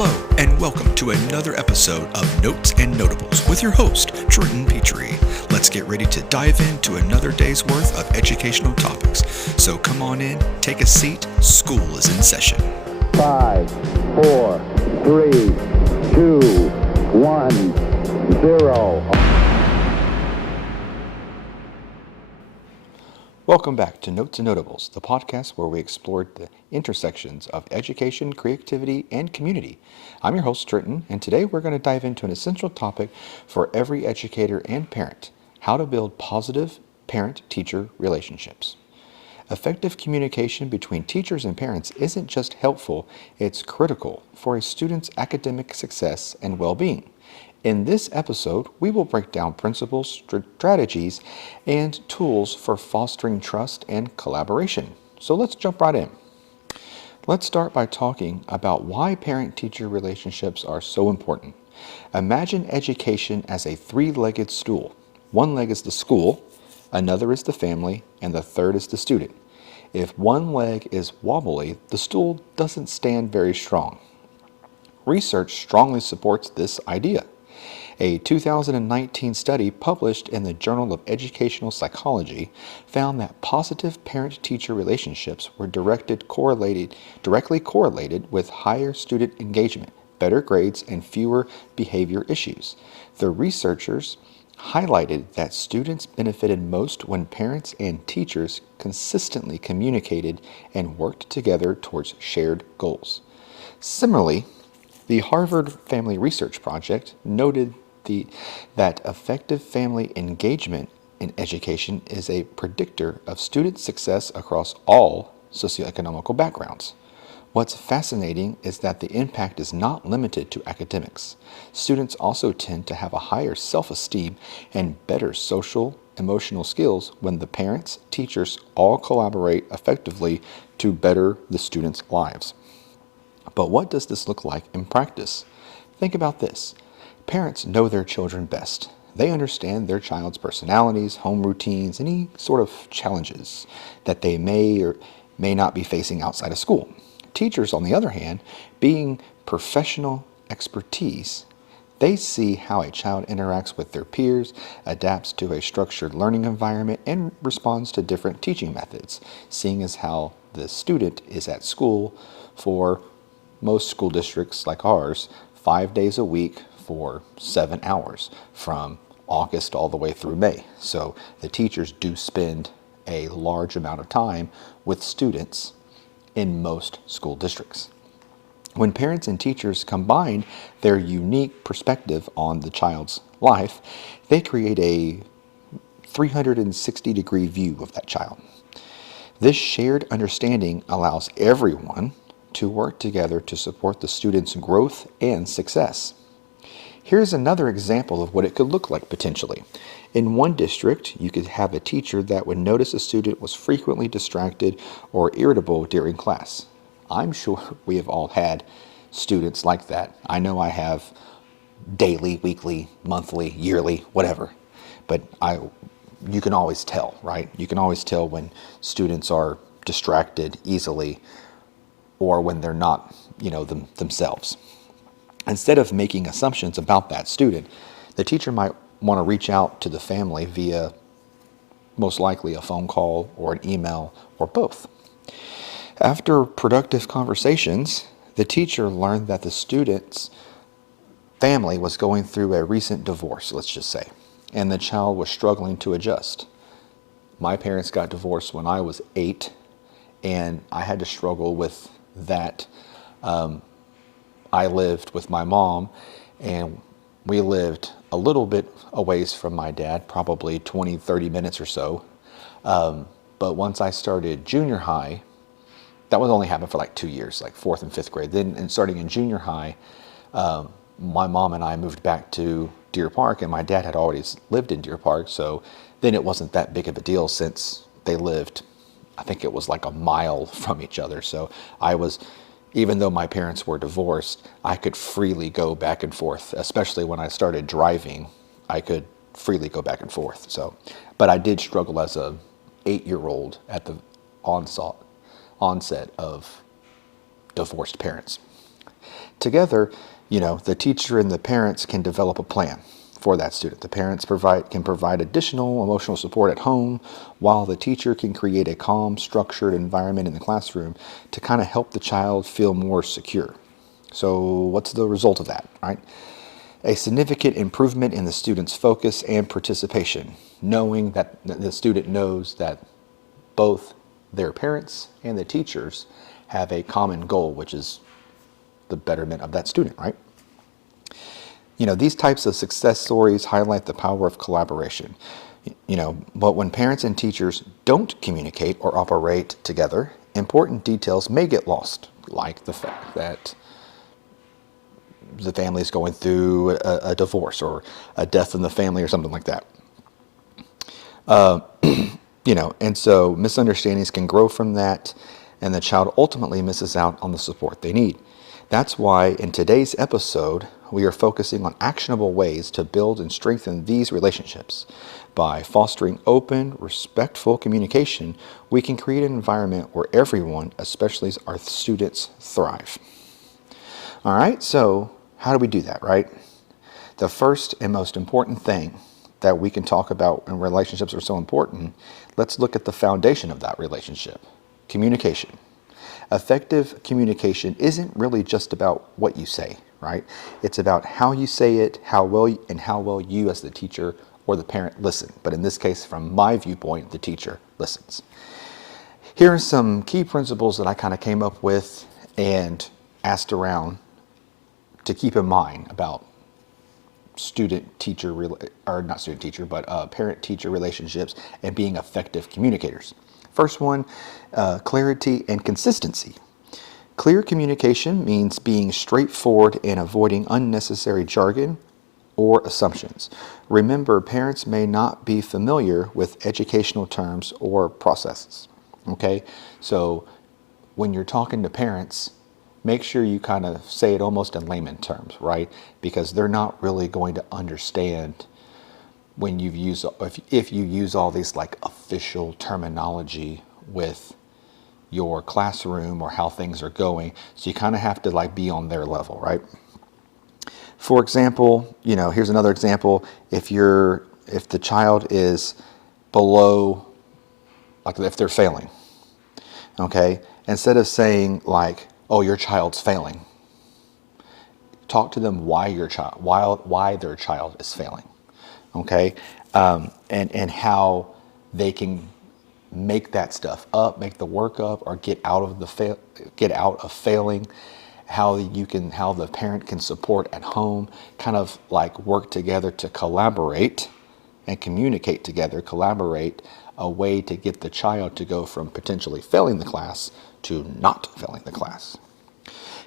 Hello, and welcome to another episode of Notes and Notables with your host, Trenton Petrie. Let's get ready to dive into another day's worth of educational topics. So come on in, take a seat, school is in session. 5, 4, 3, 2, 1, 0. Welcome back to Notes and Notables, the podcast where we explored the intersections of education, creativity, and community. I'm your host, Trenton, and today we're going to dive into an essential topic for every educator and parent: how to build positive parent-teacher relationships. Effective communication between teachers and parents isn't just helpful, it's critical for a student's academic success and well-being. In this episode, we will break down principles, strategies, and tools for fostering trust and collaboration. So let's jump right in. Let's start by talking about why parent-teacher relationships are so important. Imagine education as a three-legged stool. One leg is the school, another is the family, and the third is the student. If one leg is wobbly, the stool doesn't stand very strong. Research strongly supports this idea. A 2019 study published in the Journal of Educational Psychology found that positive parent-teacher relationships were directly correlated with higher student engagement, better grades, and fewer behavior issues. The researchers highlighted that students benefited most when parents and teachers consistently communicated and worked together towards shared goals. Similarly, the Harvard Family Research Project noted that effective family engagement in education is a predictor of student success across all socioeconomic backgrounds. What's fascinating is that the impact is not limited to academics. Students also tend to have a higher self-esteem and better social, emotional skills when the parents, teachers all collaborate effectively to better the students' lives. But what does this look like in practice? Think about this. Parents know their children best. They understand their child's personalities, home routines, any sort of challenges that they may or may not be facing outside of school. Teachers, on the other hand, being professional expertise, they see how a child interacts with their peers, adapts to a structured learning environment, and responds to different teaching methods, seeing as how the student is at school for most school districts like ours, 5 days a week for 7 hours from August all the way through May. So the teachers do spend a large amount of time with students in most school districts. When parents and teachers combine their unique perspective on the child's life, they create a 360-degree view of that child. This shared understanding allows everyone to work together to support the student's growth and success. Here's another example of what it could look like potentially. In one district, you could have a teacher that would notice a student was frequently distracted or irritable during class. I'm sure we have all had students like that. I know I have daily, weekly, monthly, yearly, whatever. But you can always tell, right? You can always tell when students are distracted easily or when they're not, themselves. Instead of making assumptions about that student, the teacher might want to reach out to the family via most likely a phone call or an email or both. After productive conversations, the teacher learned that the student's family was going through a recent divorce, let's just say, and the child was struggling to adjust. My parents got divorced when I was 8, and I had to struggle with that. I lived with my mom, and we lived a little bit a ways from my dad, probably 20, 30 minutes or so. But once I started junior high, that was only happened for like 2 years, like 4th and 5th grade. Then, and starting in junior high, my mom and I moved back to Deer Park, and my dad had always lived in Deer Park. So then it wasn't that big of a deal since they lived, I think it was like a mile from each other. So even though my parents were divorced, I could freely go back and forth, especially when I started driving. I could freely go back and forth. But I did struggle as a 8-year-old at the onset of divorced parents. Together, the teacher and the parents can develop a plan for that student. The parents can provide additional emotional support at home, while the teacher can create a calm, structured environment in the classroom to kind of help the child feel more secure. So what's the result of that, right? A significant improvement in the student's focus and participation, knowing that the student knows that both their parents and the teachers have a common goal, which is the betterment of that student, right? These types of success stories highlight the power of collaboration. But when parents and teachers don't communicate or operate together, important details may get lost, like the fact that the family is going through a divorce or a death in the family or something like that. And so misunderstandings can grow from that, and the child ultimately misses out on the support they need. That's why in today's episode, we are focusing on actionable ways to build and strengthen these relationships. By fostering open, respectful communication, we can create an environment where everyone, especially our students, thrive. All right, so how do we do that, right? The first and most important thing that we can talk about when relationships are so important, let's look at the foundation of that relationship: communication. Effective communication isn't really just about what you say, right? It's about how you say it, how well you as the teacher or the parent listen. But in this case, from my viewpoint, the teacher listens. Here are some key principles that I kind of came up with and asked around to keep in mind about parent-teacher relationships and being effective communicators. First one, clarity and consistency. Clear communication means being straightforward and avoiding unnecessary jargon or assumptions. Remember, parents may not be familiar with educational terms or processes. Okay, so when you're talking to parents, make sure you kind of say it almost in layman terms, right? Because they're not really going to understand when if you use all these like official terminology with your classroom or how things are going. So you kind of have to like be on their level, right? For example, here's another example. If the child is below, like if they're failing, okay, instead of saying like, oh, your child's failing, talk to them why their child is failing, okay, and how they can make that stuff up, make the work up, or get out of failing. How the parent can support at home, kind of like work together to collaborate and communicate together, collaborate a way to get the child to go from potentially failing the class to not failing the class.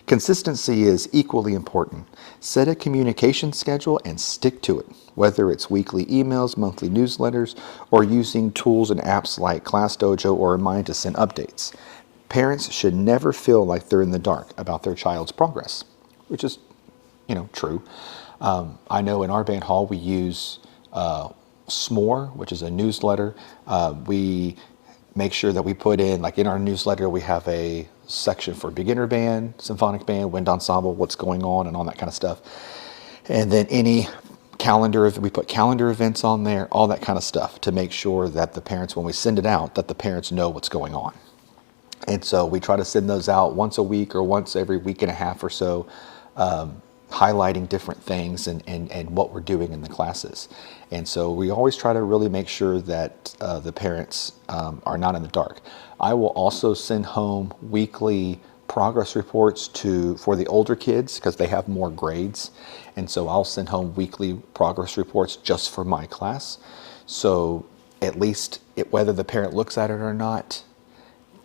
Consistency is equally important. Set a communication schedule and stick to it, whether it's weekly emails, monthly newsletters, or using tools and apps like ClassDojo or Remind to send updates. Parents should never feel like they're in the dark about their child's progress, which is, true. I know in our band hall we use SMORE, which is a newsletter. We make sure that we put in, like in our newsletter, we have a section for beginner band, symphonic band, wind ensemble, what's going on and all that kind of stuff. And then any we put calendar events on there, all that kind of stuff to make sure that the parents, when we send it out, that the parents know what's going on. And so we try to send those out once a week or once every week and a half or so, highlighting different things and what we're doing in the classes. And so we always try to really make sure that the parents are not in the dark. I will also send home weekly progress reports for the older kids because they have more grades. And so I'll send home weekly progress reports just for my class. So at least whether the parent looks at it or not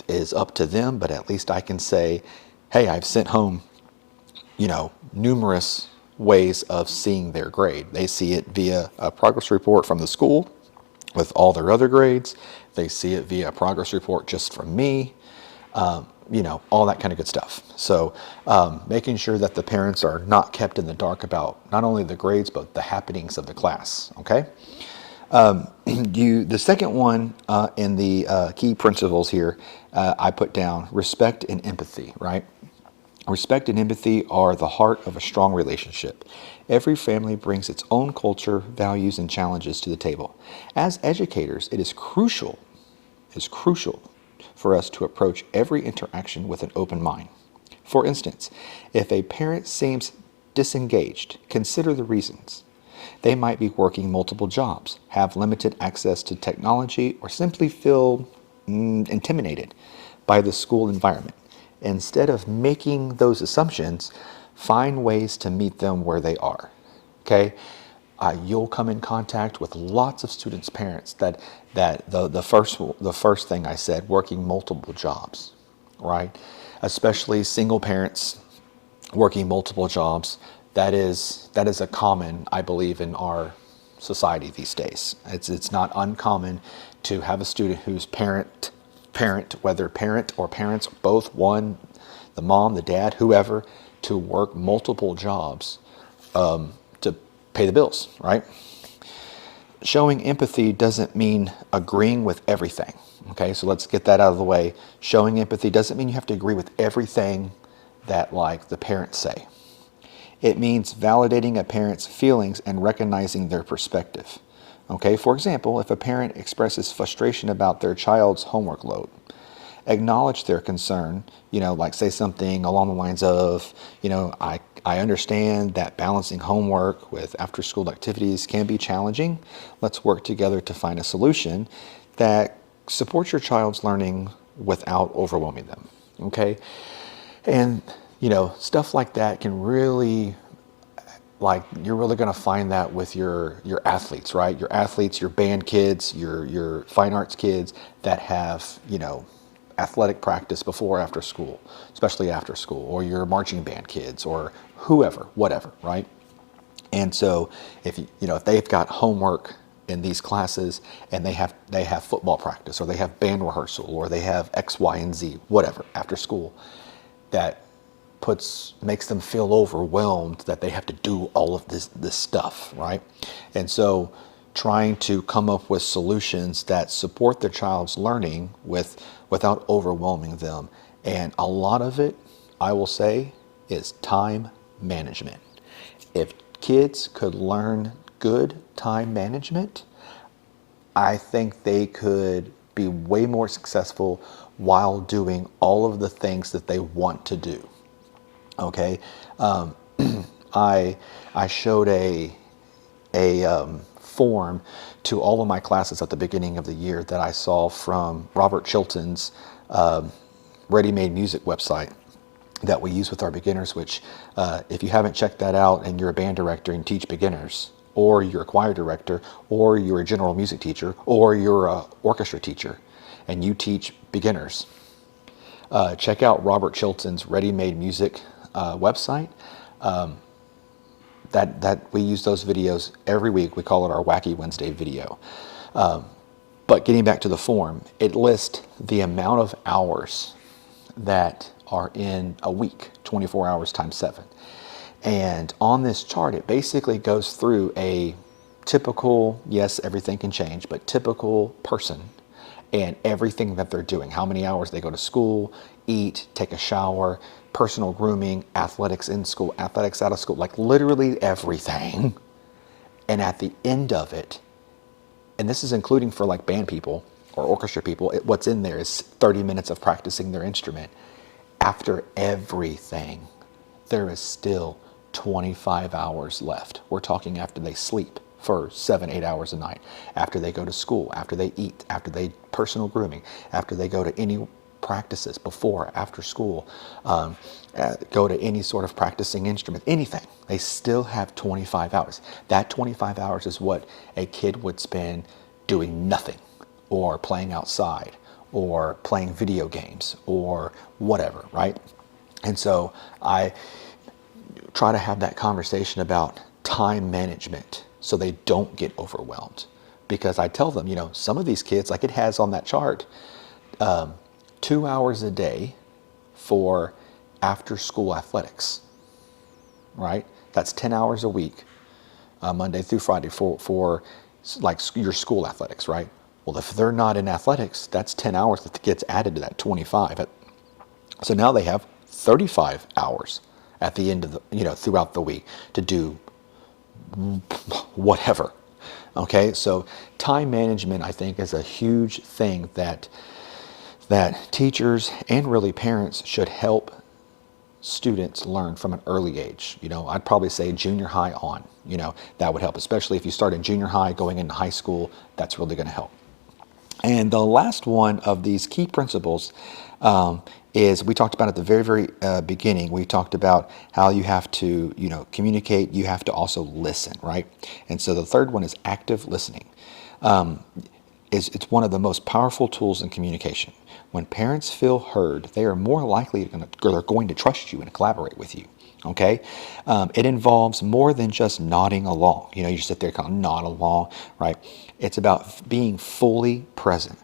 is up to them, but at least I can say, hey, I've sent home, numerous ways of seeing their grade. They see it via a progress report from the school with all their other grades. They see it via a progress report just from me, all that kind of good stuff. So making sure that the parents are not kept in the dark about not only the grades, but the happenings of the class, okay? The second one in the key principles here, I put down respect and empathy, right? Respect and empathy are the heart of a strong relationship. Every family brings its own culture, values, and challenges to the table. As educators, it is crucial for us to approach every interaction with an open mind. For instance, if a parent seems disengaged, consider the reasons. They might be working multiple jobs, have limited access to technology, or simply feel intimidated by the school environment. Instead of making those assumptions, find ways to meet them where they are. Okay? You'll come in contact with lots of students' parents that the first thing I said, working multiple jobs, right? Especially single parents working multiple jobs. That is a common, I believe, in our society these days. It's not uncommon to have a student whose parent, whether parent or parents, both one, the mom, the dad, whoever, to work multiple jobs to pay the bills, right? Showing empathy doesn't mean agreeing with everything. Okay, so let's get that out of the way. Showing empathy doesn't mean you have to agree with everything that like the parents say. It means validating a parent's feelings and recognizing their perspective. Okay, for example, if a parent expresses frustration about their child's homework load, acknowledge their concern, like say something along the lines of, I understand that balancing homework with after school activities can be challenging. Let's work together to find a solution that supports your child's learning without overwhelming them. Okay? And, stuff like that can really, you're really going to find that with your athletes, right? Your athletes, your band kids, your fine arts kids that have, athletic practice before or after school, especially after school, or your marching band kids, or whoever, whatever, right? And so if they've got homework in these classes and they have football practice, or they have band rehearsal, or they have X, Y, and Z, whatever, after school, that makes them feel overwhelmed that they have to do all of this stuff, right? And so trying to come up with solutions that support their child's learning without overwhelming them. And a lot of it, I will say, is time management. If kids could learn good time management, I think they could be way more successful while doing all of the things that they want to do. Okay, I showed a form to all of my classes at the beginning of the year that I saw from Robert Chilton's ready-made music website that we use with our beginners, which if you haven't checked that out and you're a band director and teach beginners, or you're a choir director, or you're a general music teacher, or you're an orchestra teacher and you teach beginners, check out Robert Chilton's ready-made music website. That we use those videos every week. We call it our Wacky Wednesday video. But getting back to the form, it lists the amount of hours that are in a week, 24 hours times 7. And on this chart, it basically goes through a typical, yes, everything can change, but typical person and everything that they're doing, how many hours they go to school, eat, take a shower, personal grooming, athletics in school, athletics out of school, like literally everything. And at the end of it, and this is including for like band people or orchestra people, what's in there is 30 minutes of practicing their instrument. After everything, there is still 25 hours left. We're talking after they sleep for 7-8 hours a night, after they go to school, after they eat, after they personal grooming, after they go to any practices before, after school, go to any sort of practicing instrument, anything. They still have 25 hours. That 25 hours is what a kid would spend doing nothing, or playing outside, or playing video games, or whatever, right? And so I try to have that conversation about time management so they don't get overwhelmed. Because I tell them, some of these kids, like it has on that chart, 2 hours a day for after school athletics, right? That's 10 hours a week, Monday through Friday for like your school athletics, right? Well, if they're not in athletics, that's 10 hours that gets added to that 25. So now they have 35 hours at the end of the, throughout the week to do whatever. Okay, so time management, I think, is a huge thing that teachers and really parents should help students learn from an early age. I'd probably say junior high on, that would help, especially if you start in junior high going into high school. That's really going to help. And the last one of these key principles is we talked about at the very, very beginning. We talked about how you have to, communicate. You have to also listen, right? And so the third one is active listening. It's one of the most powerful tools in communication. When parents feel heard, they are more likely they're going to trust you and collaborate with you. Okay, it involves more than just nodding along. You sit there kind of nod along, right? It's about being fully present.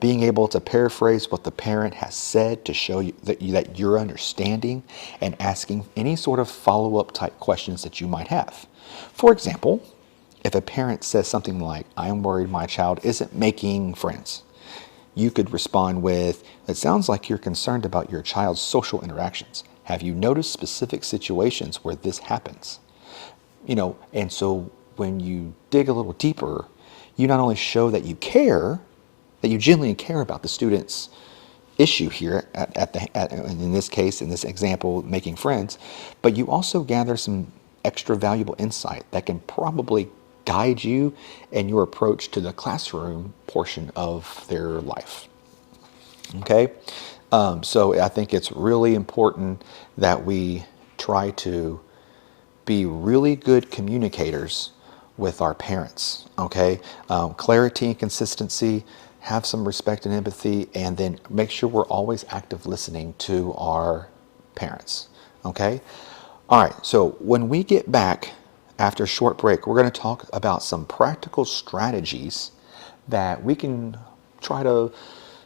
Being able to paraphrase what the parent has said to show you that you're understanding, and asking any sort of follow-up type questions that you might have. For example, if a parent says something like, "I am worried my child isn't making friends," you could respond with, "It sounds like you're concerned about your child's social interactions. Have you noticed specific situations where this happens?" And so when you dig a little deeper, you not only show that you care, that you genuinely care about the student's issue here in this case, in this example, making friends, but you also gather some extra valuable insight that can probably guide you in your approach to the classroom portion of their life. Okay, so I think it's really important that we try to be really good communicators with our parents. Okay, clarity and consistency, have some respect and empathy, and then make sure we're always active listening to our parents. Okay, all right, so when we get back after a short break, we're going to talk about some practical strategies that we can try to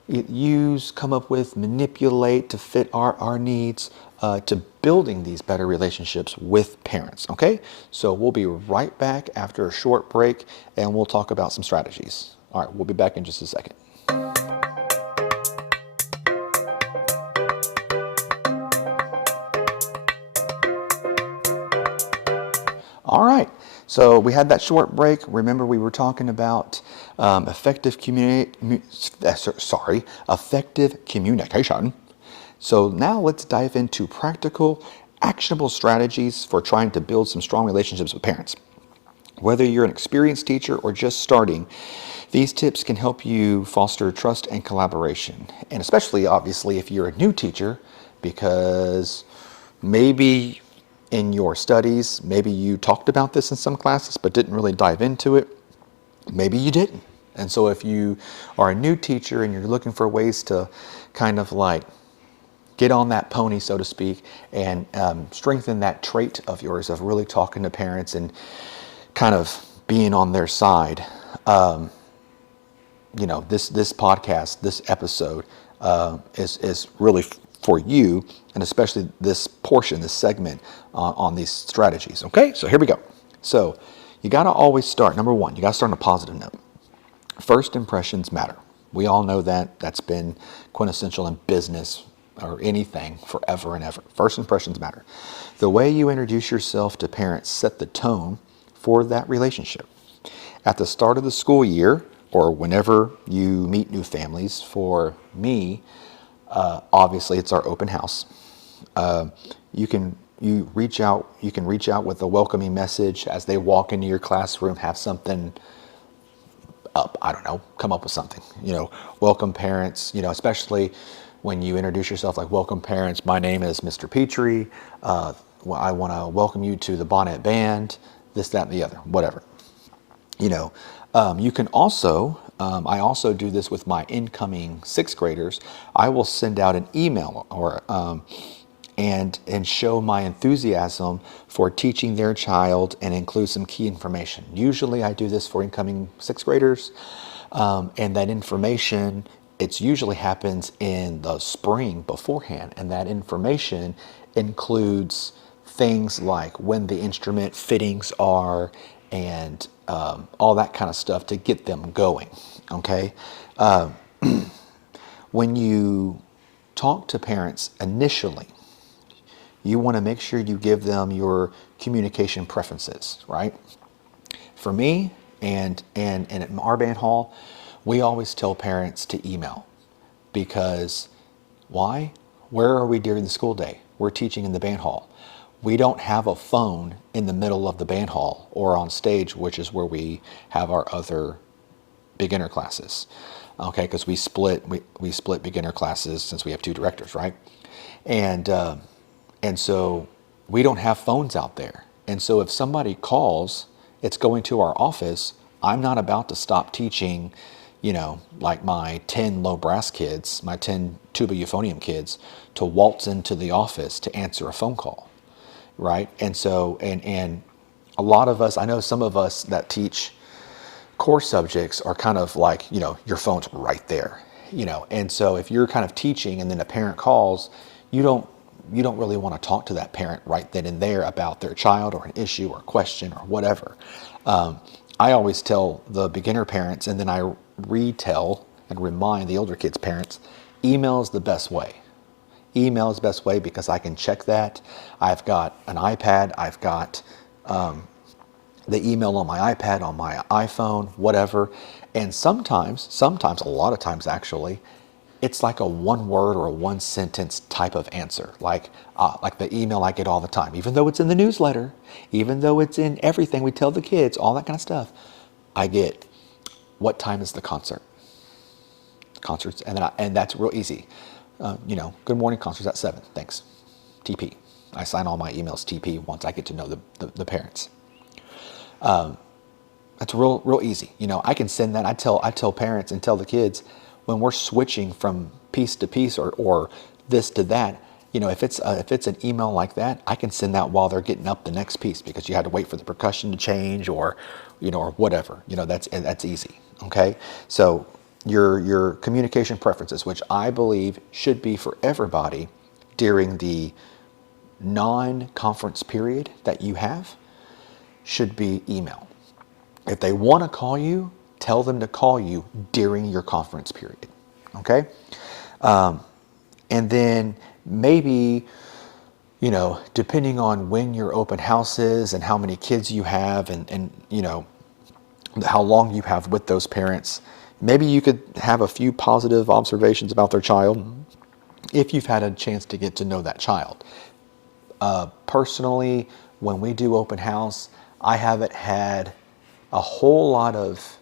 use, come up with, manipulate to fit our needs, to building these better relationships with parents. Okay, so we'll be right back after a short break, and we'll talk about some strategies. All right, we'll be back in just a second. All right, so we had that short break. Remember, we were talking about effective communication. So now let's dive into practical, actionable strategies for trying to build some strong relationships with parents. Whether you're an experienced teacher or just starting, these tips can help you foster trust and collaboration. And especially, obviously, if you're a new teacher, because maybe in your studies, maybe you talked about this in some classes but didn't really dive into it. Maybe you didn't. And so if you are a new teacher and you're looking for ways to kind of like get on that pony, so to speak, and strengthen that trait of yours of really talking to parents and kind of being on their side, this podcast, this episode is really for you, and especially this portion, this segment on these strategies. Okay, so here we go. So you got to always start. Number one, you got to start on a positive note. First impressions matter. We all know that. That's been quintessential in business or anything forever and ever. First impressions matter. The way you introduce yourself to parents set the tone for that relationship. At the start of the school year, or whenever you meet new families, for me, obviously it's our open house. You can reach out with a welcoming message as they walk into your classroom. Have something up. I don't know. Come up with something. Welcome parents. Especially when you introduce yourself, like, welcome parents. My name is Mr. Petrie. I want to welcome you to the Bonnet Band. This, that, and the other. Whatever. You can also, I also do this with my incoming sixth graders. I will send out an email or and show my enthusiasm for teaching their child and include some key information. Usually I do this for incoming sixth graders, and that information, it usually happens in the spring beforehand, and that information includes things like when the instrument fittings are and all that kind of stuff to get them going, okay? When you talk to parents initially, you want to make sure you give them your communication preferences, right? For me and at our band hall, we always tell parents to email because why? Where are we during the school day? We're teaching in the band hall. We don't have a phone in the middle of the band hall or on stage, which is where we have our other beginner classes. Okay, because we split beginner classes since we have two directors, right? And so we don't have phones out there. And so if somebody calls, it's going to our office. I'm not about to stop teaching, like my 10 low brass kids, my 10 tuba euphonium kids, to waltz into the office to answer a phone call, right? And so, and a lot of us, I know some of us that teach core subjects are kind of like, your phone's right there, and so if you're kind of teaching and then a parent calls, you don't really want to talk to that parent right then and there about their child or an issue or question or whatever. I always tell the beginner parents, and then I retell and remind the older kids' parents, email is the best way. Email is the best way because I can check that. I've got an iPad, I've got the email on my iPad, on my iPhone, whatever. And sometimes, a lot of times actually, it's like a one word or a one sentence type of answer, like the email I get all the time, even though it's in the newsletter, even though it's in everything we tell the kids, all that kind of stuff. I get, what time is the concert? Concerts, and that's real easy. Good morning, concerts at 7, thanks. TP. I sign all my emails TP once I get to know the parents. That's real easy. I can send that. I tell parents and tell the kids when we're switching from piece to piece or this to that. If it's an email like that, I can send that while they're getting up the next piece because you had to wait for the percussion to change or whatever. That's easy. Okay, so your communication preferences, which I believe should be for everybody during the non-conference period that you have, should be email. If they want to call you, tell them to call you during your conference period. Okay? And then maybe, depending on when your open house is and how many kids you have and how long you have with those parents, maybe you could have a few positive observations about their child if you've had a chance to get to know that child. Personally, when we do open house, I haven't had a whole lot of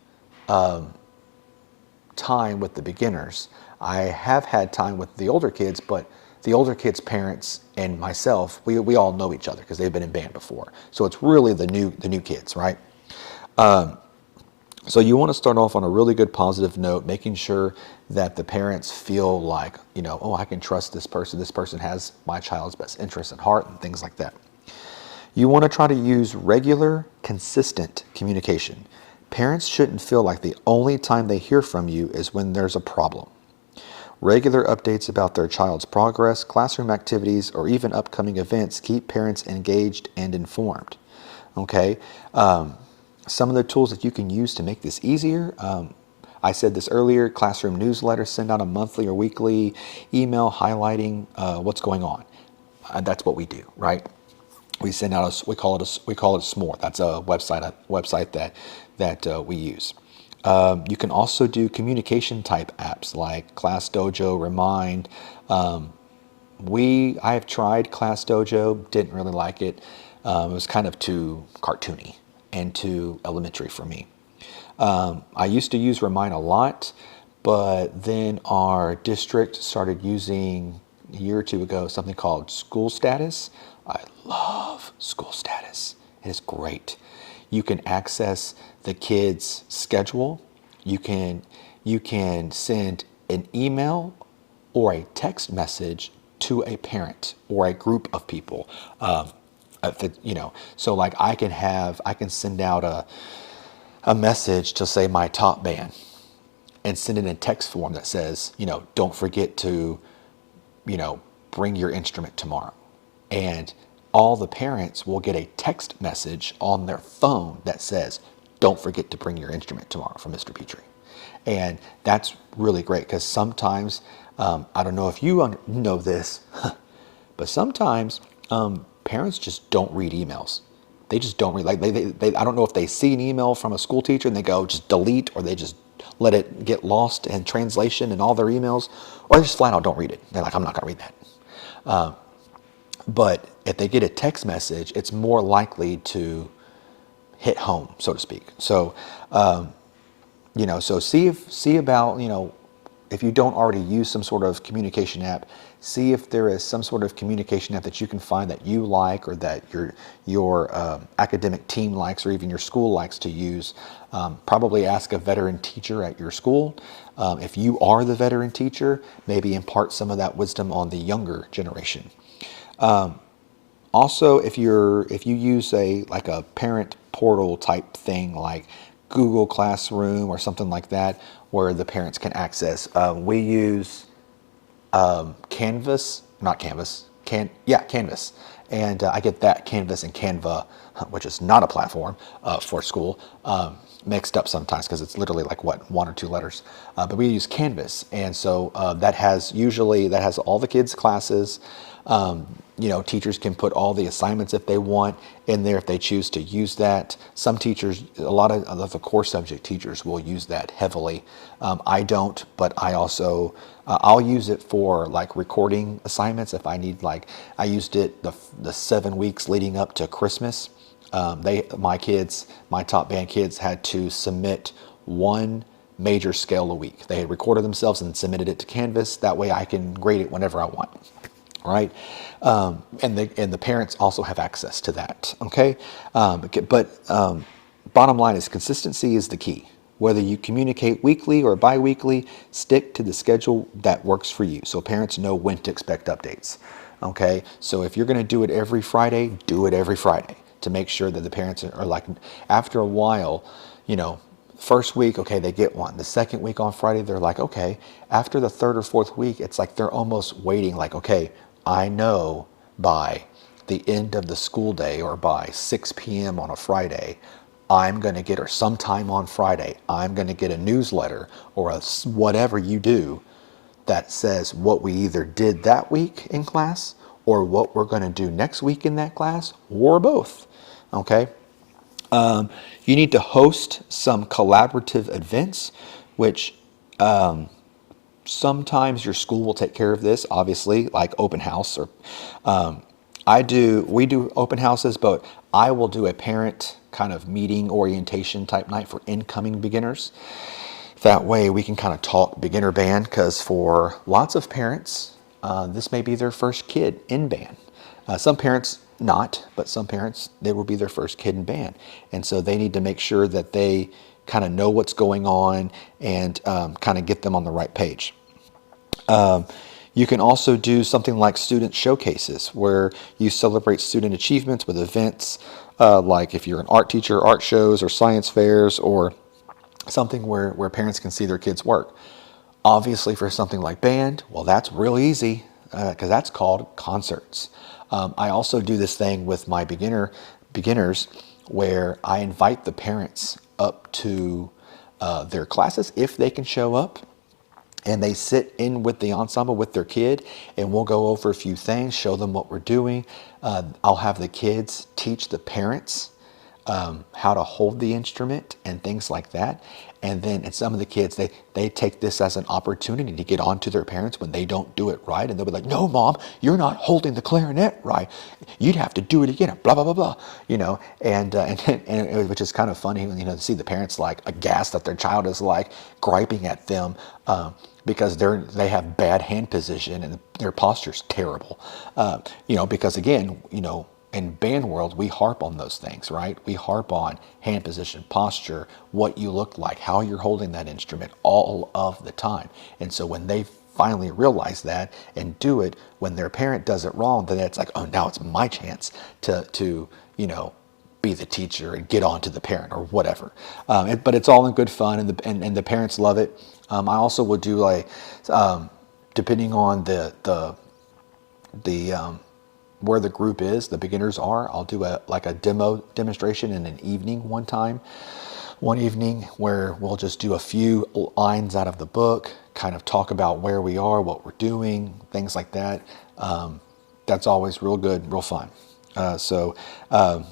time with the beginners. I have had time with the older kids, but the older kids' parents and myself, we all know each other because they've been in band before. So it's really the new kids, right? So you want to start off on a really good positive note, making sure that the parents feel like, oh, I can trust this person. This person has my child's best interest at heart and things like that. You want to try to use regular, consistent communication. Parents shouldn't feel like the only time they hear from you is when there's a problem. Regular updates about their child's progress, classroom activities, or even upcoming events keep parents engaged and informed. Okay? Some of the tools that you can use to make this easier, I said this earlier, classroom newsletter, send out a monthly or weekly email highlighting what's going on. That's what we do, right? We send out we call it a SMORE. That's a website that we use. You can also do communication type apps like Class Dojo, Remind. I have tried Class Dojo, didn't really like it. It was kind of too cartoony and too elementary for me. I used to use Remind a lot, but then our district started using a year or two ago something called School Status. I love School Status. It is great. You can access the kids' schedule. You can send an email or a text message to a parent or a group of people. So like I can send out a message to say my top band and send it in text form that says, don't forget to, bring your instrument tomorrow. And all the parents will get a text message on their phone that says, don't forget to bring your instrument tomorrow from Mr. Petrie. And that's really great because sometimes, I don't know if you know this, but sometimes Parents just don't read emails. They just don't read. Like they I don't know if they see an email from a school teacher and they go just delete, or they just let it get lost in translation in all their emails, or they just flat out don't read it. They're like, I'm not going to read that. But if they get a text message, it's more likely to hit home, so to speak. So, so see about, if you don't already use some sort of communication app, see if there is some sort of communication app that you can find that you like, or that your academic team likes, or even your school likes to use. Probably ask a veteran teacher at your school. If you are the veteran teacher, maybe impart some of that wisdom on the younger generation. Also, if you use a parent portal type thing like Google Classroom or something like that, where the parents can access, we use Canvas, not Canvas, Canvas, and I get that Canvas and Canva, which is not a platform for school, mixed up sometimes because it's literally like one or two letters. But we use Canvas, and so that has all the kids' classes. Teachers can put all the assignments if they want in there if they choose to use that. Some teachers, a lot of the core subject teachers will use that heavily. I don't, but I also, I'll use it for like recording assignments if I need, I used it the 7 weeks leading up to Christmas. My top band kids had to submit one major scale a week. They had recorded themselves and submitted it to Canvas. That way I can grade it whenever I want. Right, and the parents also have access to that. Okay, but bottom line is consistency is the key. Whether you communicate weekly or bi-weekly, stick to the schedule that works for you, so parents know when to expect updates. Okay, so if you're going to do it every Friday, do it every Friday to make sure that the parents are like, after a while, first week, okay, they get one. The second week on Friday, they're like, okay. After the third or fourth week, it's like they're almost waiting, like, okay, I know by the end of the school day or by 6 p.m. on a Friday, I'm going to get, or sometime on Friday, I'm going to get a newsletter or whatever you do that says what we either did that week in class or what we're going to do next week in that class, or both. Okay. You need to host some collaborative events, which sometimes your school will take care of this, obviously, like open house, or we do open houses, but I will do a parent kind of meeting orientation type night for incoming beginners. That way we can kind of talk beginner band, because for lots of parents, this may be their first kid in band. Some parents not, but some parents, they will be their first kid in band. And so they need to make sure that they kind of know what's going on and kind of get them on the right page. You can also do something like student showcases, where you celebrate student achievements with events, like if you're an art teacher, art shows or science fairs, or something where parents can see their kids' work. Obviously, for something like band, well, that's real easy, because that's called concerts. I also do this thing with my beginners where I invite the parents up to their classes if they can show up, and they sit in with the ensemble with their kid, and we'll go over a few things, show them what we're doing. I'll have the kids teach the parents how to hold the instrument and things like that. And then some of the kids, they take this as an opportunity to get on to their parents when they don't do it right. And they'll be like, no, Mom, you're not holding the clarinet right. You'd have to do it again, blah, blah, blah, blah, and which is kind of funny, to see the parents like aghast that their child is like griping at them because they have bad hand position and their posture's terrible. Because again, in band world, we harp on those things, right? We harp on hand position, posture, what you look like, how you're holding that instrument all of the time. And so when they finally realize that and do it, when their parent does it wrong, then it's like, oh, now it's my chance to be the teacher and get on to the parent or whatever. But it's all in good fun, and the parents love it. I also will do depending on the where the group is, the beginners are, I'll do a demonstration in an evening one evening where we'll just do a few lines out of the book, kind of talk about where we are, what we're doing, things like that. That's always real good, real fun. But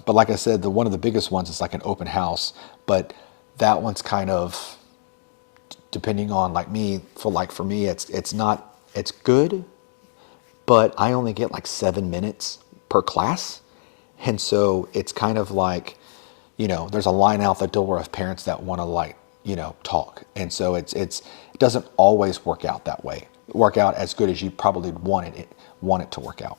like I said, one of the biggest ones is like an open house, but that one's kind of depending on for me, it's good, but I only get like 7 minutes per class. And so it's kind of like, there's a line out the door of parents that want to talk. And so it doesn't always work out that way, work out as good as you probably want it to work out.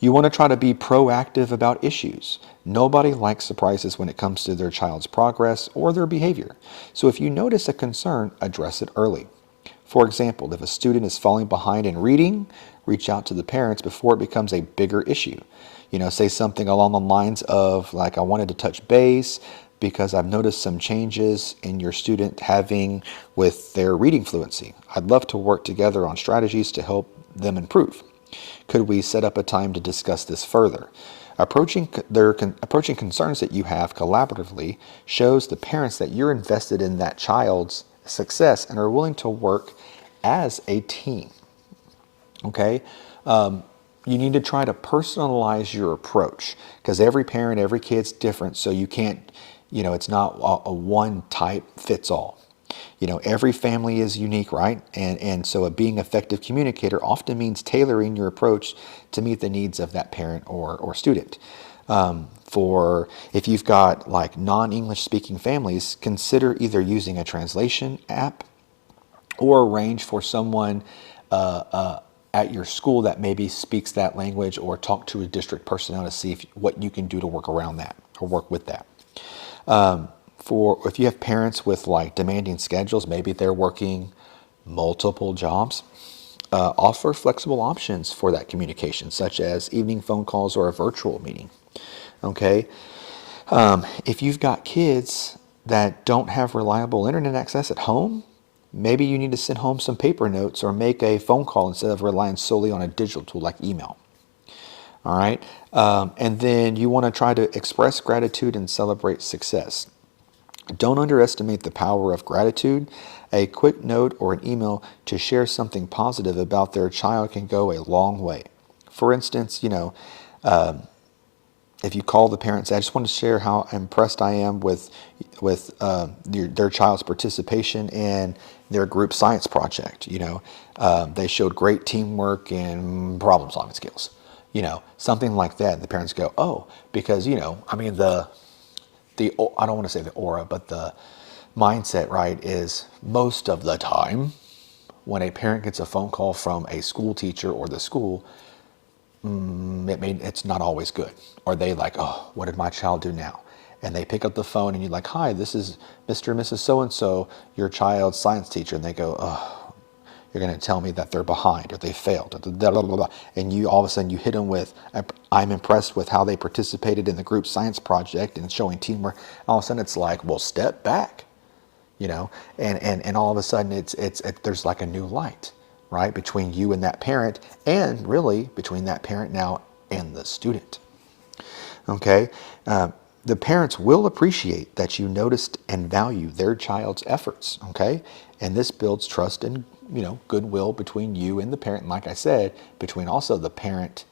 You want to try to be proactive about issues. Nobody likes surprises when it comes to their child's progress or their behavior. So if you notice a concern, address it early. For example, if a student is falling behind in reading, reach out to the parents before it becomes a bigger issue. Say something along the lines of like, I wanted to touch base because I've noticed some changes in your student having with their reading fluency. I'd love to work together on strategies to help them improve. Could we set up a time to discuss this further? Approaching concerns that you have collaboratively shows the parents that you're invested in that child's success and are willing to work as a team. Okay? You need to try to personalize your approach because every parent, every kid's different. So you can't, it's not a one type fits all. Every family is unique, right? And so being an effective communicator often means tailoring your approach to meet the needs of that parent or student. For if you've got like non-English speaking families, consider either using a translation app or arrange for someone at your school that maybe speaks that language, or talk to a district personnel to see what you can do to work around that or work with that. For if you have parents with like demanding schedules, maybe they're working multiple jobs, offer flexible options for that communication, such as evening phone calls or a virtual meeting. Okay. If you've got kids that don't have reliable internet access at home, maybe you need to send home some paper notes or make a phone call instead of relying solely on a digital tool like email. All right. And then you want to try to express gratitude and celebrate success. Don't underestimate the power of gratitude. A quick note or an email to share something positive about their child can go a long way. For instance, if you call the parents, I just want to share how impressed I am with their child's participation in their group science project. They showed great teamwork and problem solving skills. Something like that. And the parents go, oh, because I don't want to say the aura, but the mindset, right, is most of the time when a parent gets a phone call from a school teacher or the school, it's not always good. Or they like, oh, what did my child do now? And they pick up the phone and you're like, hi, this is Mr. and Mrs. So-and-so, your child's science teacher. And they go, oh, you're going to tell me that they're behind or they failed. And you all of a sudden you hit them with, I'm impressed with how they participated in the group science project and showing teamwork. All of a sudden it's like, well, step back, and all of a sudden there's like a new light, right, between you and that parent, and really between that parent now and the student. Okay. The parents will appreciate that you noticed and value their child's efforts. Okay. And this builds trust and, goodwill between you and the parent. And like I said, between also the parent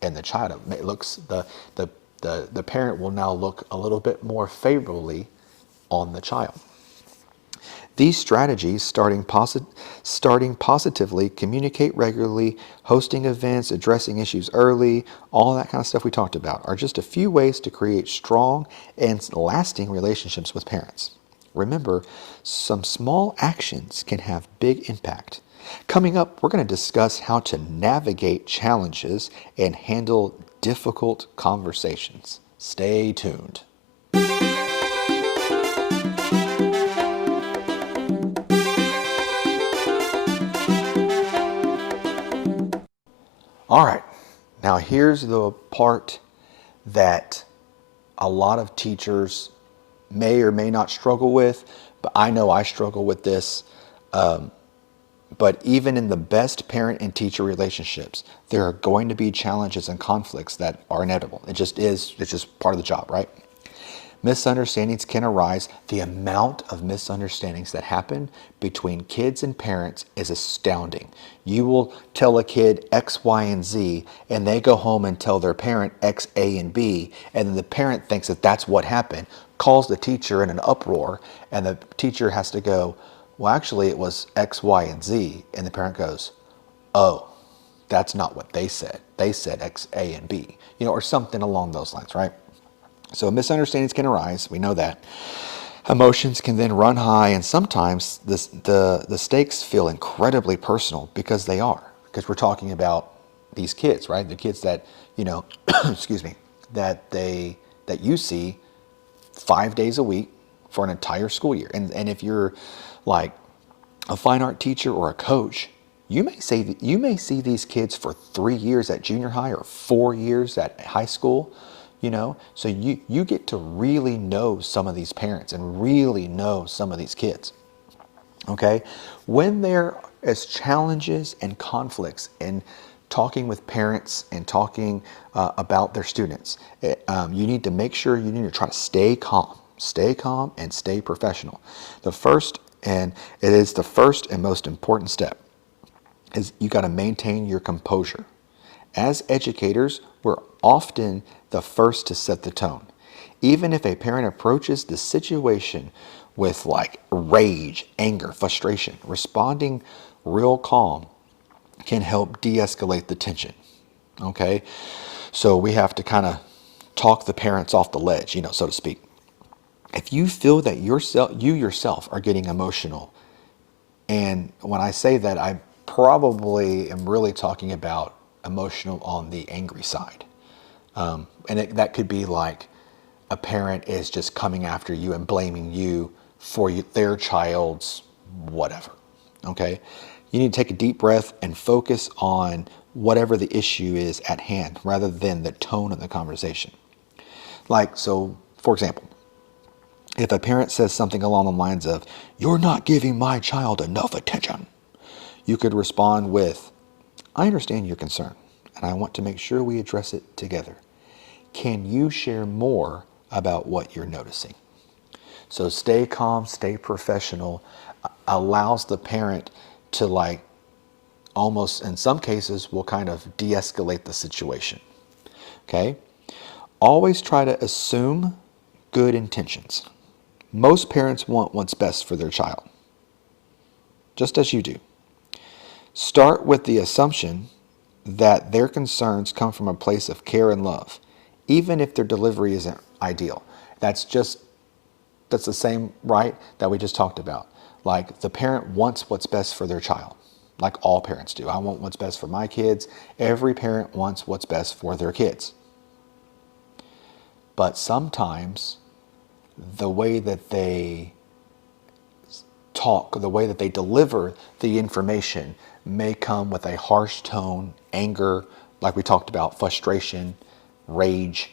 and the child. It looks, the parent will now look a little bit more favorably on the child. These strategies, starting positively, communicate regularly, hosting events, addressing issues early, all that kind of stuff we talked about, are just a few ways to create strong and lasting relationships with parents. Remember, some small actions can have big impact. Coming up, we're going to discuss how to navigate challenges and handle difficult conversations. Stay tuned. All right, now here's the part that a lot of teachers may or may not struggle with, but I know I struggle with this. But even in the best parent and teacher relationships, there are going to be challenges and conflicts that are inevitable. It just is, it's just part of the job, right? Misunderstandings can arise. The amount of misunderstandings that happen between kids and parents is astounding. You will tell a kid X, Y, and Z, and they go home and tell their parent X, A, and B, and then the parent thinks that that's what happened, calls the teacher in an uproar, and the teacher has to go, well, actually, it was X, Y, and Z, and the parent goes, oh, that's not what they said. They said X, A, and B, or something along those lines, right? So misunderstandings can arise. We know that. Emotions can then run high, and sometimes the stakes feel incredibly personal because they are. Because we're talking about these kids, right? The kids that, excuse me, that you see 5 days a week for an entire school year. And if you're like a fine art teacher or a coach, you may see these kids for 3 years at junior high or 4 years at high school. So you get to really know some of these parents and really know some of these kids. Okay, when there is challenges and conflicts in talking with parents and talking about their students, you need to make sure you need to try to stay calm and stay professional. The first and most important step is you got to maintain your composure. As educators, we're often the first to set the tone. Even if a parent approaches the situation with like rage, anger, frustration, responding real calm can help de-escalate the tension. Okay? So we have to kind of talk the parents off the ledge, so to speak. If you feel that you yourself are getting emotional, and when I say that, I probably am really talking about emotional on the angry side. That could be like a parent is just coming after you and blaming you for their child's whatever. Okay? You need to take a deep breath and focus on whatever the issue is at hand rather than the tone of the conversation. So, for example, if a parent says something along the lines of, "You're not giving my child enough attention," you could respond with, "I understand your concern, and I want to make sure we address it together. Can you share more about what you're noticing?" So stay calm, stay professional, allows the parent to almost, in some cases, will kind of de-escalate the situation. Okay? Always try to assume good intentions. Most parents want what's best for their child, just as you do. Start with the assumption that their concerns come from a place of care and love, even if their delivery isn't ideal. That's the same, right, that we just talked about. Like the parent wants what's best for their child, like all parents do. I want what's best for my kids. Every parent wants what's best for their kids. But sometimes the way that they talk, the way that they deliver the information may come with a harsh tone, anger, like we talked about, frustration, rage.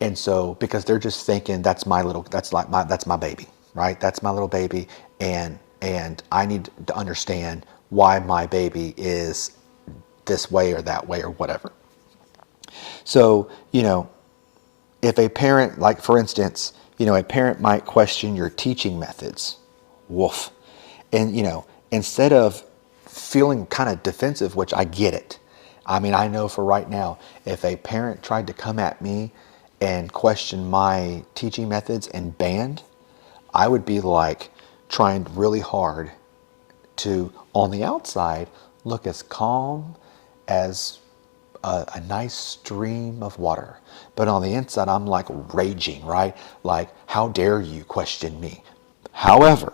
And so, because they're just thinking that's my baby, right? That's my little baby, and I need to understand why my baby is this way or that way or whatever. So, if a parent, like for instance, a parent might question your teaching methods, woof. And, instead of feeling kind of defensive, which I get it. I mean, I know for right now, if a parent tried to come at me and question my teaching methods and band, I would be trying really hard to, on the outside, look as calm as a nice stream of water. But on the inside, I'm raging, right? How dare you question me? However,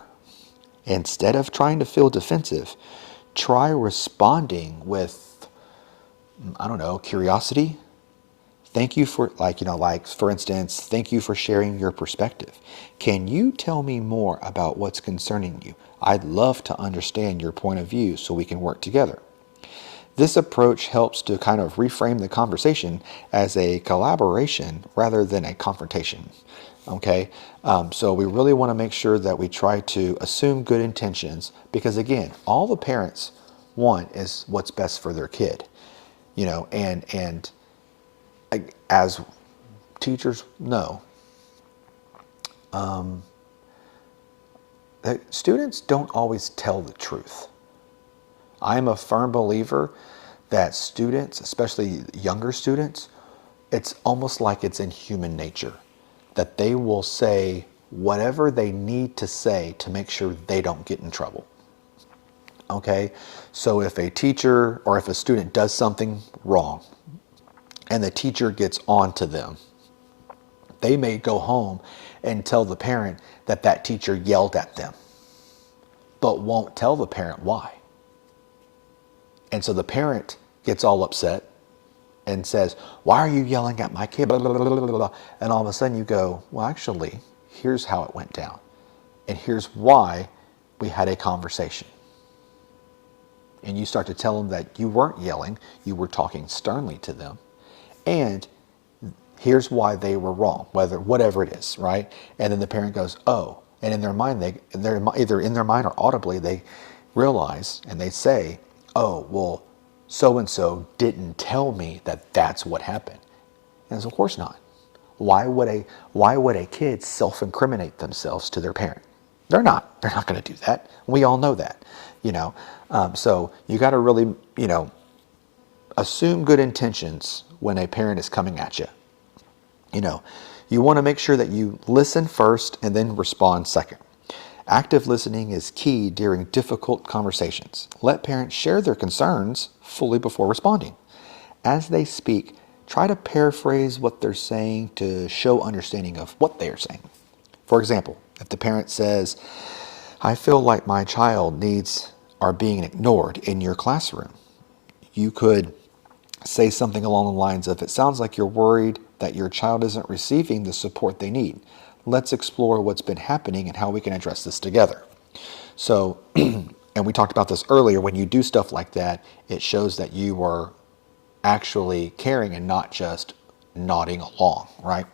instead of trying to feel defensive, try responding with, curiosity. Thank you for, for instance, thank you for sharing your perspective. Can you tell me more about what's concerning you? I'd love to understand your point of view so we can work together. This approach helps to kind of reframe the conversation as a collaboration rather than a confrontation. Okay, so we really want to make sure that we try to assume good intentions, because again, all the parents want is what's best for their kid. And as teachers know, that students don't always tell the truth. I'm a firm believer that students, especially younger students, it's almost like it's in human nature that they will say whatever they need to say to make sure they don't get in trouble. Okay? So if a teacher or if a student does something wrong and the teacher gets on to them, they may go home and tell the parent that that teacher yelled at them, but won't tell the parent why. And so the parent gets all upset and says, why are you yelling at my kid? Blah, blah, blah, blah, blah. And all of a sudden you go, well, actually, here's how it went down. And here's why we had a conversation. And you start to tell them that you weren't yelling, you were talking sternly to them. And here's why they were wrong, whatever it is, right? And then the parent goes, oh, and in their mind, they're either in their mind or audibly, they realize and they say, oh, well, so-and-so didn't tell me that that's what happened. And of course not. Why would a kid self-incriminate themselves to their parent? They're not going to do that. We all know that, so you got to really, assume good intentions when a parent is coming at you. You want to make sure that you listen first and then respond second. Active listening is key during difficult conversations. Let parents share their concerns fully before responding. As they speak, try to paraphrase what they're saying to show understanding of what they are saying. For example, if the parent says, I feel like my child needs are being ignored in your classroom, you could say something along the lines of, it sounds like you're worried that your child isn't receiving the support they need. Let's explore what's been happening and how we can address this together. So, and we talked about this earlier, when you do stuff like that, it shows that you are actually caring and not just nodding along, right?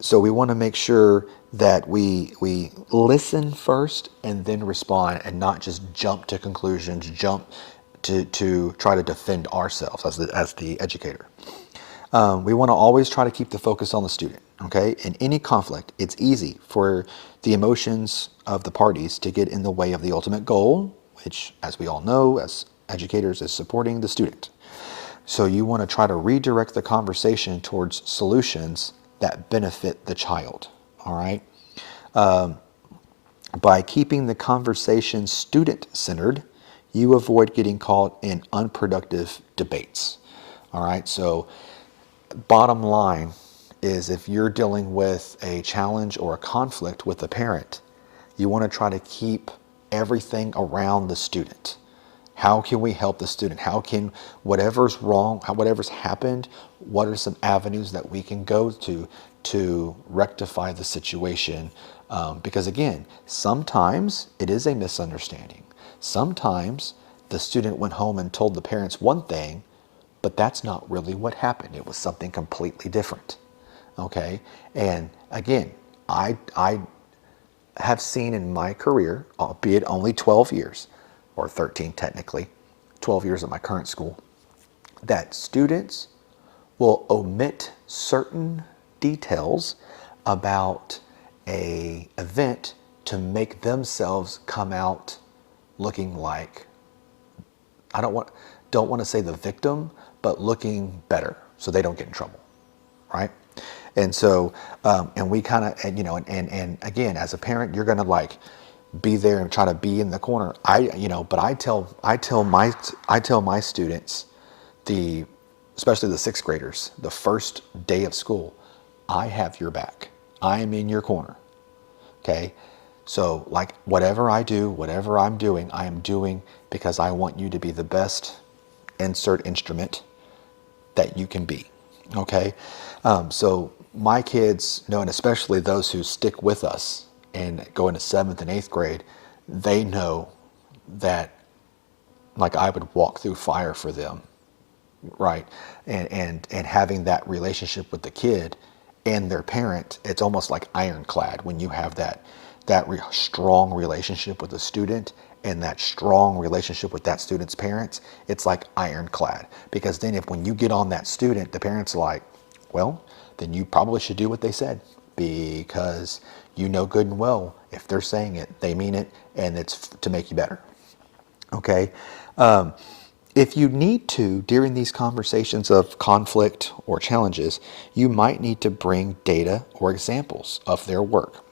So we want to make sure that we listen first and then respond, and not just jump to conclusions, jump to try to defend ourselves as the educator. We want to always try to keep the focus on the student, okay? In any conflict, it's easy for the emotions of the parties to get in the way of the ultimate goal, which, as we all know, as educators, is supporting the student. So you want to try to redirect the conversation towards solutions that benefit the child, all right? By keeping the conversation student-centered, you avoid getting caught in unproductive debates, all right? So bottom line is, if you're dealing with a challenge or a conflict with a parent, you want to try to keep everything around the student. How can we help the student? How can whatever's wrong, whatever's happened, what are some avenues that we can go to rectify the situation? Because again, sometimes it is a misunderstanding. Sometimes the student went home and told the parents one thing, but that's not really what happened. It was something completely different. Okay? And again, I have seen in my career, albeit only 12 years, or 13 technically, 12 years at my current school, that students will omit certain details about an event to make themselves come out looking like, I don't want to say the victim, but looking better so they don't get in trouble, right? And so, and we kind of, and again, as a parent, you're going to be there and try to be in the corner. But I tell my students, especially the 6th graders, the first day of school, I have your back. I am in your corner. Okay. So whatever I do, whatever I'm doing, I am doing because I want you to be the best insert instrument that you can be. Okay. So my kids know, and especially those who stick with us and go into 7th and 8th grade, they know that I would walk through fire for them, right? And having that relationship with the kid and their parent, it's almost like ironclad when you have that strong relationship with the student and that strong relationship with that student's parents. It's like ironclad, because then when you get on that student, the parent's like, well, then you probably should do what they said, because you know good and well if they're saying it, they mean it, and it's to make you better. Okay? If you need to, during these conversations of conflict or challenges, you might need to bring data or examples of their work.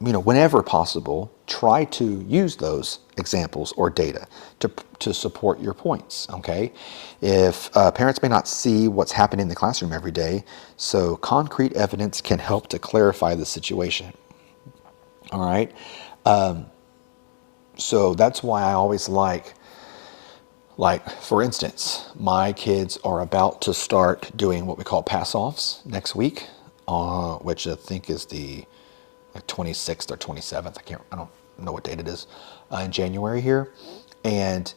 Whenever possible, try to use those examples or data to support your points. Okay, if parents may not see what's happening in the classroom every day, so concrete evidence can help to clarify the situation. All right, so that's why I always like, for instance, my kids are about to start doing what we call pass-offs next week, which I think is the 26th or 27th. I don't know what date it is, in January here. And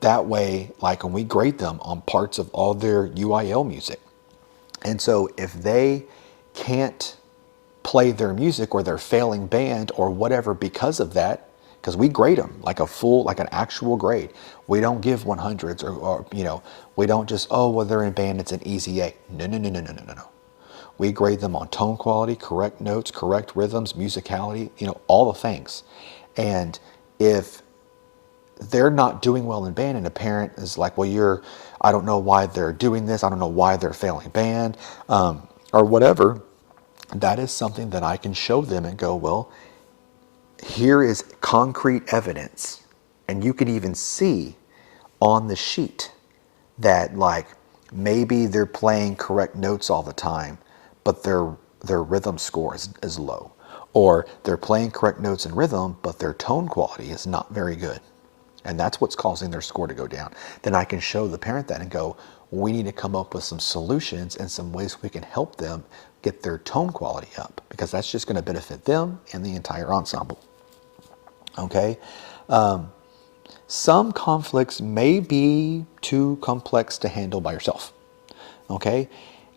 that way, like, when we grade them on parts of all their UIL music. And so if they can't play their music, or they're failing band or whatever because of that, because we grade them like an actual grade. We don't give 100s or we don't just, oh, well, they're in band, it's an easy A. No. We grade them on tone quality, correct notes, correct rhythms, musicality, all the things. And if they're not doing well in band and a parent is like, well, I don't know why they're doing this, I don't know why they're failing band, or whatever, that is something that I can show them and go, well, here is concrete evidence. And you can even see on the sheet that, like, maybe they're playing correct notes all the time, but their rhythm score is low. Or they're playing correct notes and rhythm, but their tone quality is not very good. And that's what's causing their score to go down. Then I can show the parent that and go, we need to come up with some solutions and some ways we can help them get their tone quality up, because that's just going to benefit them and the entire ensemble. Okay? Some conflicts may be too complex to handle by yourself. Okay?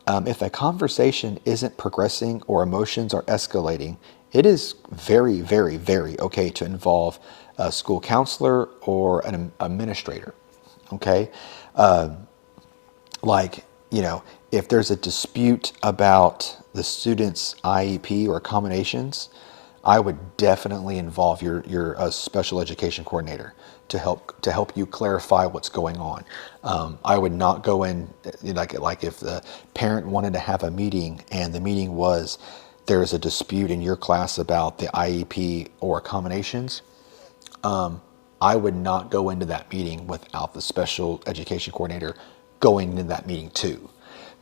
If a conversation isn't progressing or emotions are escalating, it is very, very, very okay to involve a school counselor or an administrator. Okay? If there's a dispute about the student's IEP or accommodations, I would definitely involve your special education coordinator to help you clarify what's going on. I would not go in like if the parent wanted to have a meeting and the meeting was there's a dispute in your class about the IEP or accommodations. I would not go into that meeting without the special education coordinator going into that meeting too,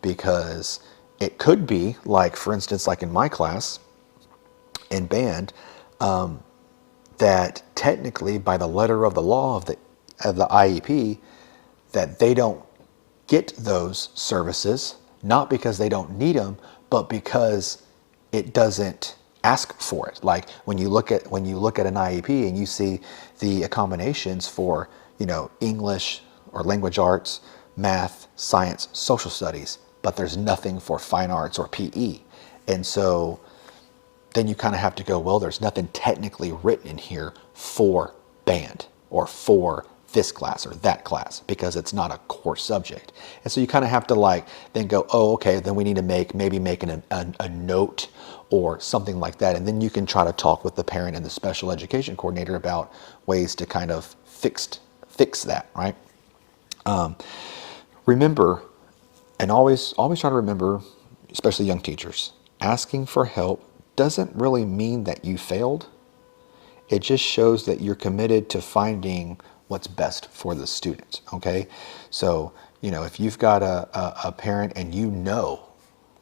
because it could be like, for instance, like in my class in band, that technically by the letter of the law of the IEP, that they don't get those services, not because they don't need them, but because it doesn't ask for it. Like when you look at an IEP and you see the accommodations for, English or language arts, math, science, social studies, but there's nothing for fine arts or PE. And so then you kind of have to go, well, there's nothing technically written in here for band or for this class or that class, because it's not a core subject. And so you kind of have to then go, oh, okay, then we need to make a note or something like that. And then you can try to talk with the parent and the special education coordinator about ways to kind of fix that, right? Remember, and always try to remember, especially young teachers, asking for help doesn't really mean that you failed. It just shows that you're committed to finding what's best for the student, okay? So, if you've got a parent and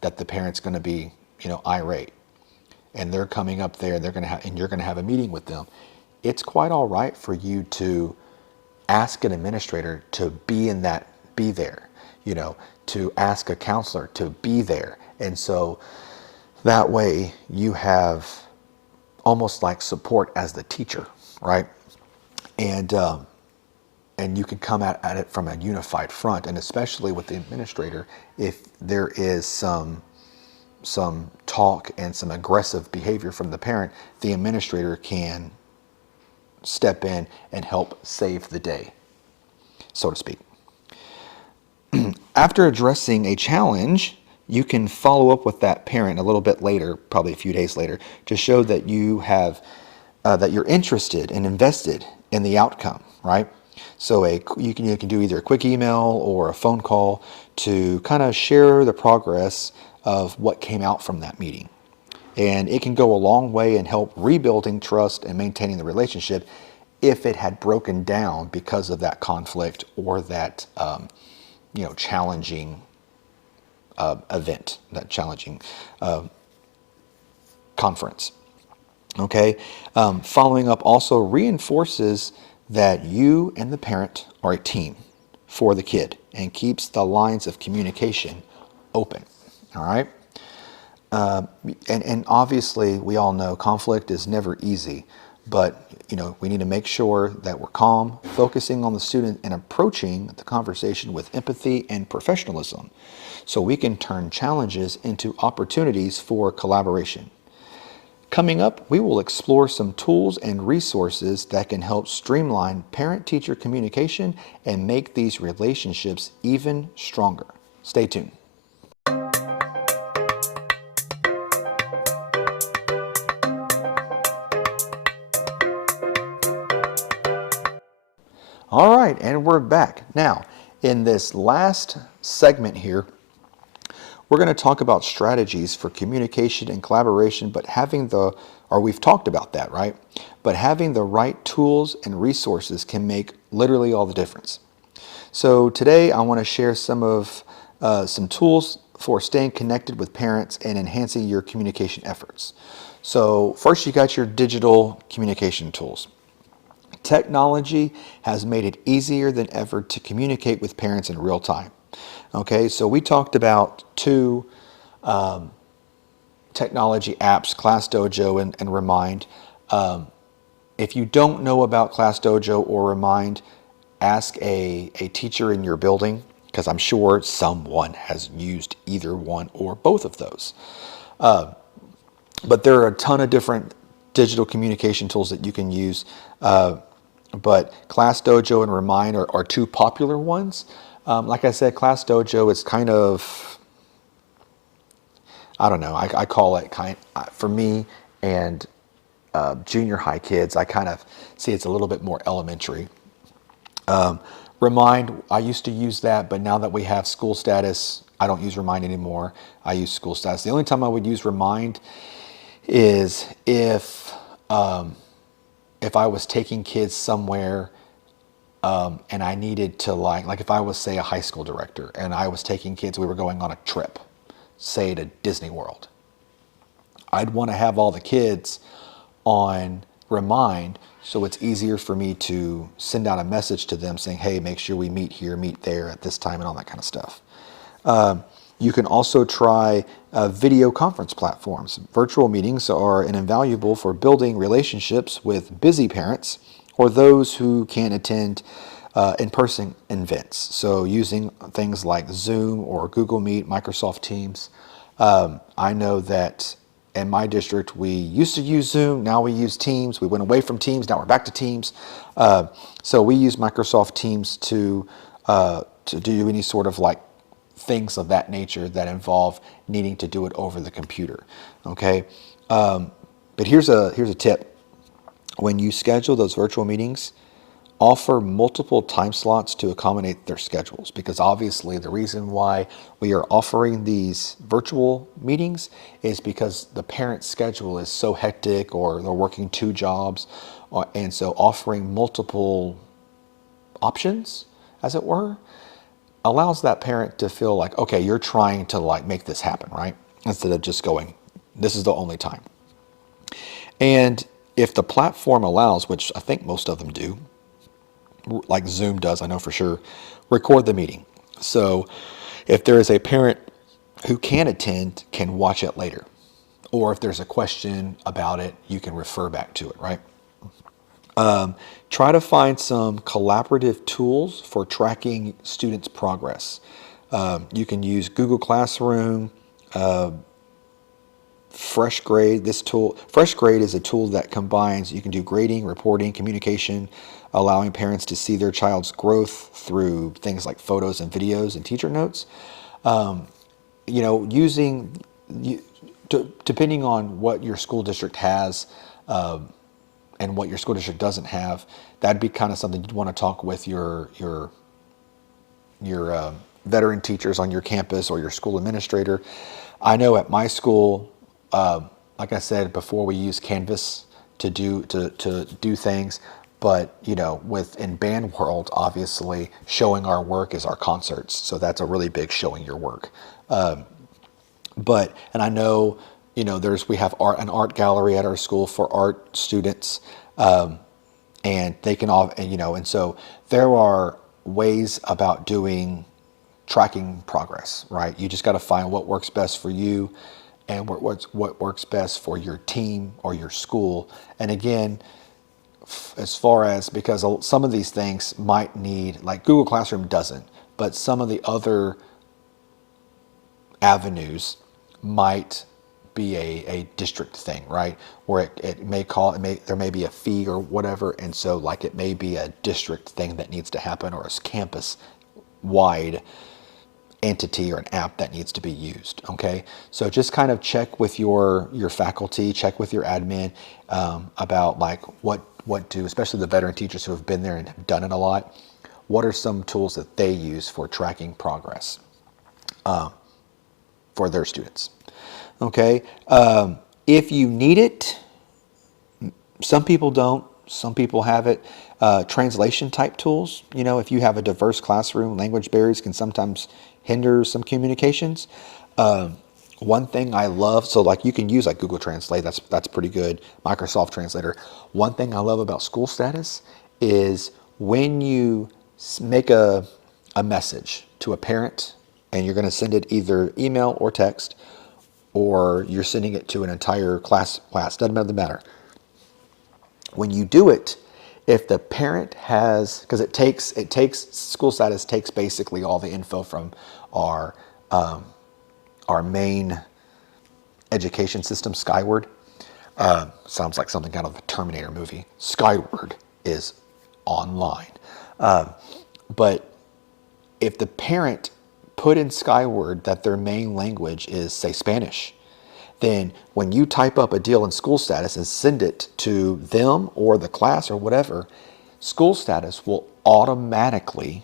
that the parent's going to be, irate, and they're coming up there, and you're going to have a meeting with them, it's quite all right for you to ask an administrator to be there, to ask a counselor to be there. And so that way you have almost like support as the teacher, right? And you can come at it from a unified front. And especially with the administrator, if there is some talk and some aggressive behavior from the parent, the administrator can step in and help save the day, so to speak. After addressing a challenge, you can follow up with that parent a little bit later, probably a few days later, to show that you have that you're interested and invested in the outcome, right? So you can do either a quick email or a phone call to kind of share the progress of what came out from that meeting. And it can go a long way in help rebuilding trust and maintaining the relationship if it had broken down because of that conflict or that challenging event, that challenging conference. Okay, following up also reinforces that you and the parent are a team for the kid and keeps the lines of communication open. All right. And obviously, we all know conflict is never easy, but we need to make sure that we're calm, focusing on the student, and approaching the conversation with empathy and professionalism, so we can turn challenges into opportunities for collaboration. Coming up, we will explore some tools and resources that can help streamline parent-teacher communication and make these relationships even stronger. Stay tuned. All right, and we're back. Now, in this last segment here, we're going to talk about strategies for communication and collaboration, but we've talked about that, right? But having the right tools and resources can make literally all the difference. So today I want to share some tools for staying connected with parents and enhancing your communication efforts. So first, you got your digital communication tools. Technology has made it easier than ever to communicate with parents in real time. Okay, so we talked about two technology apps, ClassDojo and Remind. If you don't know about ClassDojo or Remind, ask a teacher in your building, because I'm sure someone has used either one or both of those. But there are a ton of different digital communication tools that you can use. But ClassDojo and Remind are two popular ones. Like I said, ClassDojo is kind of, I don't know, I call it for me and junior high kids, I kind of see it's a little bit more elementary. Remind, I used to use that, but now that we have school status, I don't use Remind anymore. I use school status. The only time I would use Remind is if I was taking kids somewhere and I needed to like if I was, say, a high school director and I was taking kids, we were going on a trip, say to Disney World. I'd want to have all the kids on Remind so it's easier for me to send out a message to them saying, hey, make sure we meet here, meet there at this time, and all that kind of stuff. You can also try video conference platforms. Virtual meetings are invaluable for building relationships with busy parents or those who can't attend in-person events. So using things like Zoom or Google Meet, Microsoft Teams. I know that in my district, we used to use Zoom, now we use Teams. We went away from Teams, now we're back to Teams. So we use Microsoft Teams to do any sort of like things of that nature that involve needing to do it over the computer. Okay, but here's a tip. When you schedule those virtual meetings, offer multiple time slots to accommodate their schedules, because obviously the reason why we are offering these virtual meetings is because the parent's schedule is so hectic or they're working two jobs, and so offering multiple options, as it were, allows that parent to feel like, okay, you're trying to like make this happen, right? Instead of just going, this is the only time. And if the platform allows, which I think most of them do, like Zoom does, I know for sure, record the meeting. So if there is a parent who can attend, can watch it later. Or if there's a question about it, you can refer back to it, right? Try to find some collaborative tools for tracking students' progress. You can use Google Classroom, Fresh Grade. This tool, Fresh Grade, is a tool that combines, you can do grading, reporting, communication, allowing parents to see their child's growth through things like photos and videos and teacher notes. Using, depending on what your school district has and what your school district doesn't have, that'd be kind of something you'd want to talk with your veteran teachers on your campus or your school administrator. I know at my school, like I said before, we use Canvas to do things, but in band world, obviously showing our work is our concerts, so that's a really big showing your work. And I know we have an art gallery at our school for art students, and they can all and so there are ways about tracking progress, right? You just got to find what works best for you and what works best for your team or your school. And again, as far as, because some of these things might need, like Google Classroom doesn't, but some of the other avenues might be a district thing, right? Where there may be a fee or whatever, and so like it may be a district thing that needs to happen, or a campus wide entity or an app that needs to be used. Okay, so just kind of check with your faculty, check with your admin about like what do, especially the veteran teachers who have been there and have done it a lot, what are some tools that they use for tracking progress for their students. Okay, if you need it, some people don't, some people have it. Translation type tools, if you have a diverse classroom, language barriers can sometimes hinder some communications. One thing I love, so like you can use like Google Translate, that's pretty good, Microsoft Translator. One thing I love about School Status is when you make a message to a parent and you're going to send it either email or text, or you're sending it to an entire class, doesn't really matter. When you do it, if the parent has, because it takes School Status takes basically all the info from our main education system, Skyward. Sounds like something out of a Terminator movie. Skyward is online. But if the parent put in Skyward that their main language is, say, Spanish, then when you type up a deal in School Status and send it to them or the class or whatever, School Status will automatically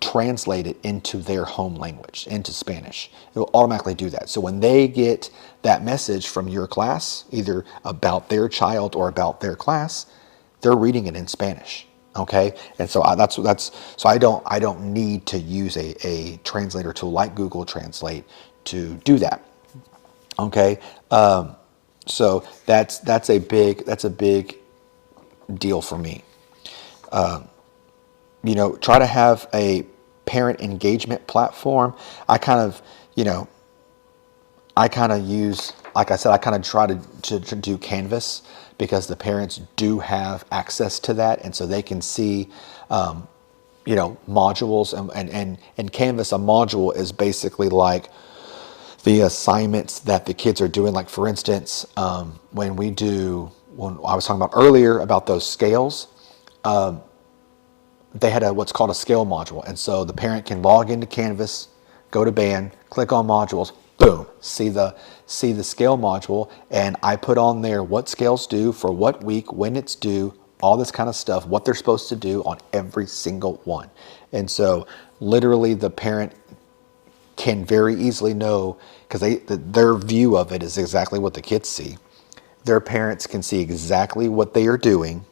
translate it into their home language, into Spanish. It will automatically do that. So when they get that message from your class, either about their child or about their class, they're reading it in Spanish. Okay, and so so I don't need to use a translator tool like Google Translate to do that. Okay, so that's a big deal for me. Try to have a parent engagement platform. I kind of use, like I said, I kind of try to do Canvas, because the parents do have access to that, and so they can see, modules, and Canvas, a module is basically like the assignments that the kids are doing. Like for instance, when I was talking about earlier about those scales, they had what's called a scale module, and so the parent can log into Canvas, go to band, click on modules, boom, see the scale module, and I put on there what scales do for what week, when it's due, all this kind of stuff, what they're supposed to do on every single one. And so literally the parent can very easily know, because their view of it is exactly what the kids see. Their parents can see exactly what they are doing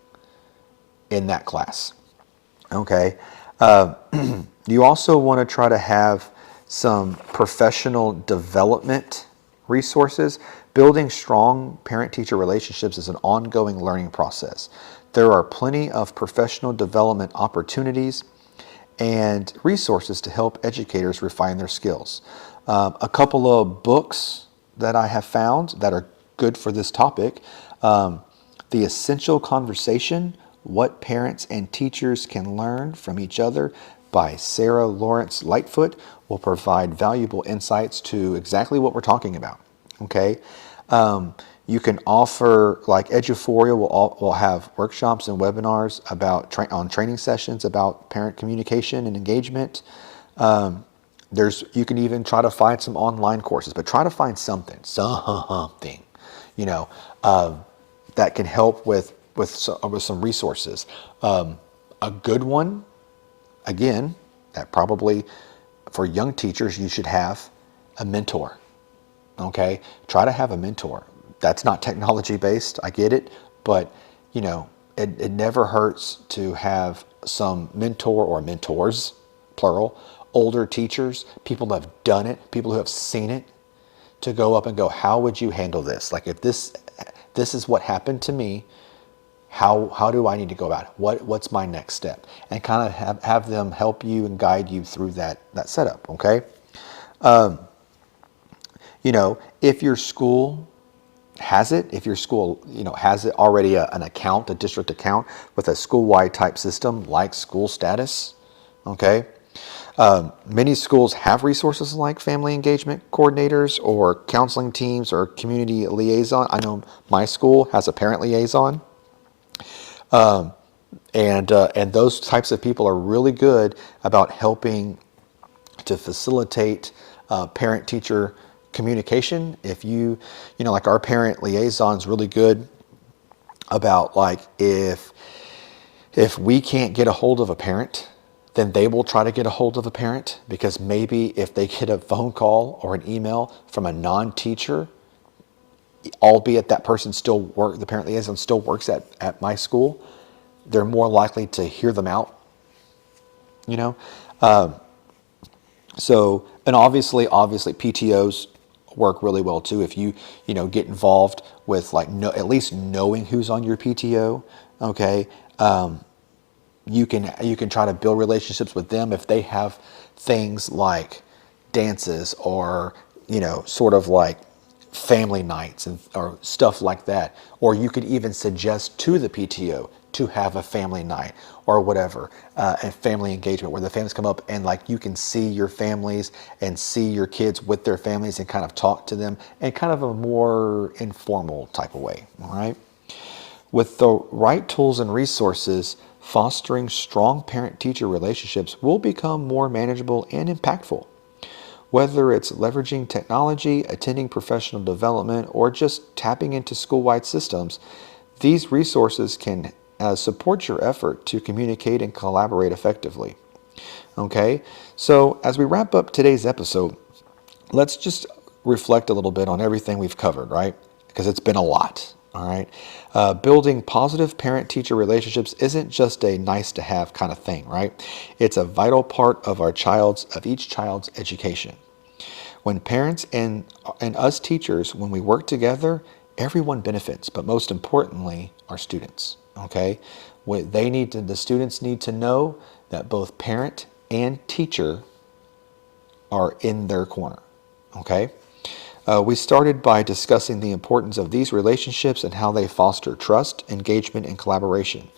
in that class. Okay. You also want to try to have some professional development resources. Building strong parent-teacher relationships is an ongoing learning process. There are plenty of professional development opportunities and resources to help educators refine their skills. A couple of books that I have found that are good for this topic: The Essential Conversation, What Parents and Teachers Can Learn from Each Other by Sarah Lawrence Lightfoot, will provide valuable insights to exactly what we're talking about. Okay, You can offer, like Eduphoria will have workshops and webinars about on training sessions about parent communication and engagement. You can even try to find some online courses, but try to find something, you know, that can help with some resources. A good one, again, that probably for young teachers you should have a mentor. Okay, try to have a mentor. That's not technology based, I get it, but you know, it never hurts to have some mentor or mentors, plural, older teachers, people who have done it, people who have seen it, to go up and go, how would you handle this? Like, if this is what happened to me, how do I need to go about it? What's my next step? And kind of have them help you and guide you through that setup, okay? You know, if your school has it, has it already an account, a district account with a school-wide type system like School Status, okay? Many schools have resources like family engagement coordinators or counseling teams or community liaison. I know my school has a parent liaison. And those types of people are really good about helping to facilitate parent-teacher communication. If like our parent liaison is really good about, like, if we can't get a hold of a parent, then they will try to get a hold of a parent, because maybe if they get a phone call or an email from a non-teacher, albeit that person the parent liaison still works at my school, they're more likely to hear them out, you know? And obviously PTOs work really well too. If you get involved with, like, at least knowing who's on your PTO, okay? You can try to build relationships with them if they have things like dances or, sort of like family nights or stuff like that. Or you could even suggest to the PTO to have a family night or whatever, and family engagement where the families come up and, like, you can see your families and see your kids with their families and kind of talk to them in kind of a more informal type of way, all right? With the right tools and resources, fostering strong parent-teacher relationships will become more manageable and impactful. Whether it's leveraging technology, attending professional development, or just tapping into school-wide systems, these resources can support your effort to communicate and collaborate effectively. Okay, so as we wrap up today's episode, let's just reflect a little bit on everything we've covered, right? Because it's been a lot, all right? Building positive parent-teacher relationships isn't just a nice-to-have kind of thing, right? It's a vital part of each child's education. When parents and us teachers, when we work together, everyone benefits, but most importantly, our students, okay? The students need to know that both parent and teacher are in their corner, okay? We started by discussing the importance of these relationships and how they foster trust, engagement, and collaboration.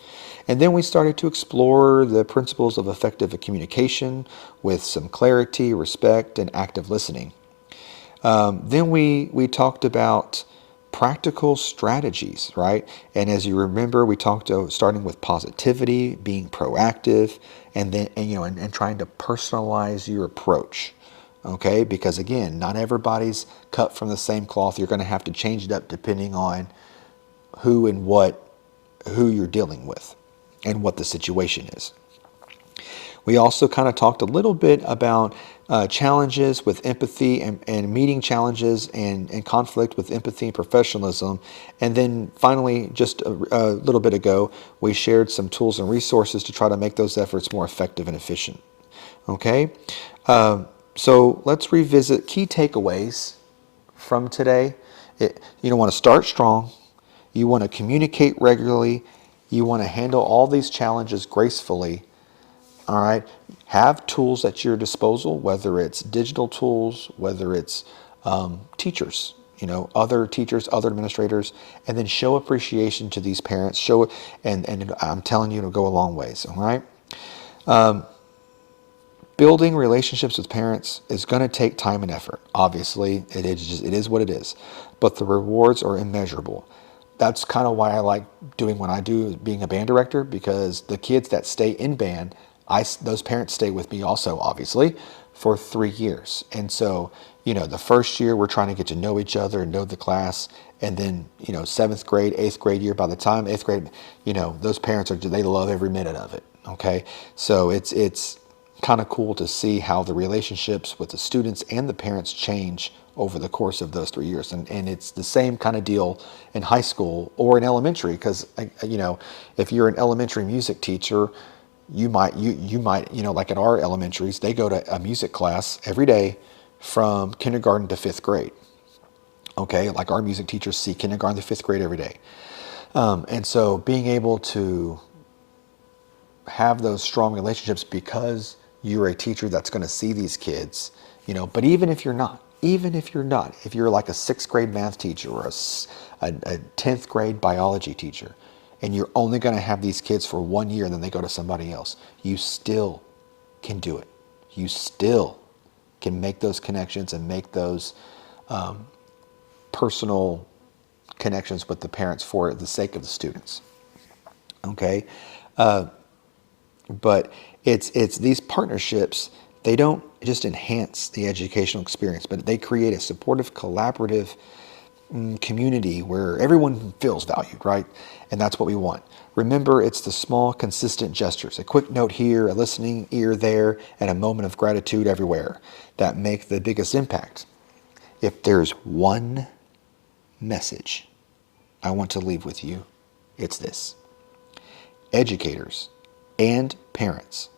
And then we started to explore the principles of effective communication with some clarity, respect, and active listening. Then we talked about practical strategies, right? And as you remember, we talked starting with positivity, being proactive, and then and trying to personalize your approach. Okay, because again, not everybody's cut from the same cloth. You're going to have to change it up depending on who you're dealing with and what the situation is. We also kind of talked a little bit about challenges with empathy and meeting challenges and conflict with empathy and professionalism. And then finally, just a little bit ago, we shared some tools and resources to try to make those efforts more effective and efficient. Okay? So let's revisit key takeaways from today. You want to start strong. You want to communicate regularly. You want to handle all these challenges gracefully. All right. Have tools at your disposal, whether it's digital tools, whether it's teachers, other teachers, other administrators, and then show appreciation to these parents. Show it, and I'm telling you, it'll go a long ways. All right. Building relationships with parents is going to take time and effort. Obviously, it is what it is. But the rewards are immeasurable. That's kind of why I like doing what I do, being a band director, because the kids that stay in band, those parents stay with me also, obviously, for 3 years. And so, the first year we're trying to get to know each other and know the class. And then, 7th grade, 8th grade year, by the time 8th grade, those parents they love every minute of it. Okay. So it's kind of cool to see how the relationships with the students and the parents change over the course of those 3 years. And it's the same kind of deal in high school or in elementary, because, if you're an elementary music teacher, you might, like at our elementaries, they go to a music class every day from kindergarten to 5th grade. Okay, like our music teachers see kindergarten to 5th grade every day. And so being able to have those strong relationships because you're a teacher that's going to see these kids, but even if you're not, if you're like a 6th grade math teacher or a 10th grade biology teacher, and you're only going to have these kids for 1 year and then they go to somebody else, you still can do it. You still can make those connections and make those personal connections with the parents for the sake of the students. Okay, but it's these partnerships. They don't just enhance the educational experience, but they create a supportive, collaborative community where everyone feels valued, right? And that's what we want. Remember, it's the small, consistent gestures, a quick note here, a listening ear there, and a moment of gratitude everywhere that make the biggest impact. If there's one message I want to leave with you, it's this. Educators and parents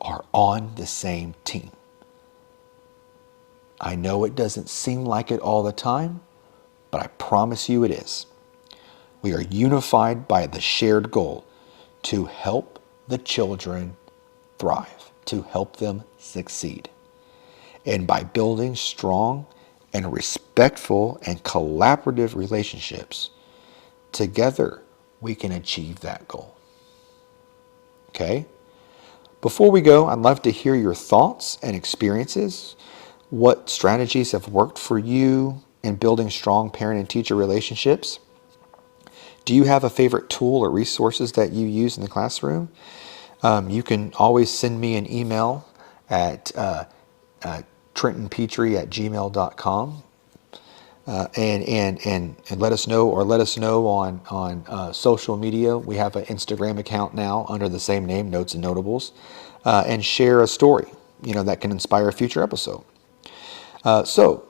are on the same team. I know it doesn't seem like it all the time, but I promise you it is. We are unified by the shared goal to help the children thrive, to help them succeed. And by building strong and respectful and collaborative relationships, together we can achieve that goal. Okay? Before we go, I'd love to hear your thoughts and experiences. What strategies have worked for you in building strong parent and teacher relationships? Do you have a favorite tool or resources that you use in the classroom? You can always send me an email at TrentonPetrie@gmail.com and let us know, or let us know on social media. We have an Instagram account now under the same name, Notes and Notables, and share a story that can inspire a future episode. So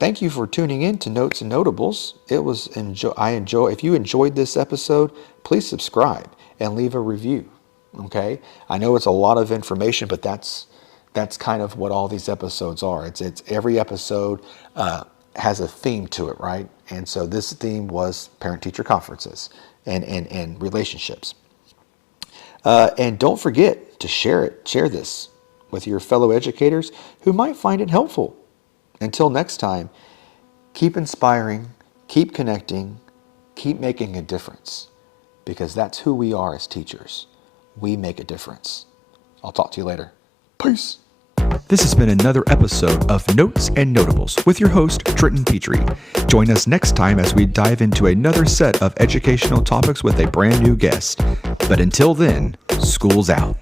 thank you for tuning in to Notes and Notables. If you enjoyed this episode, please subscribe and leave a review. Okay, I know it's a lot of information, but that's kind of what all these episodes are. It's every episode has a theme to it, right? And so this theme was parent-teacher conferences and relationships. And don't forget to share this with your fellow educators who might find it helpful. Until next time, keep inspiring, keep connecting, keep making a difference, because that's who we are as teachers. We make a difference. I'll talk to you later. Peace. This has been another episode of Notes and Notables with your host, Trenton Petrie. Join us next time as we dive into another set of educational topics with a brand new guest. But until then, school's out.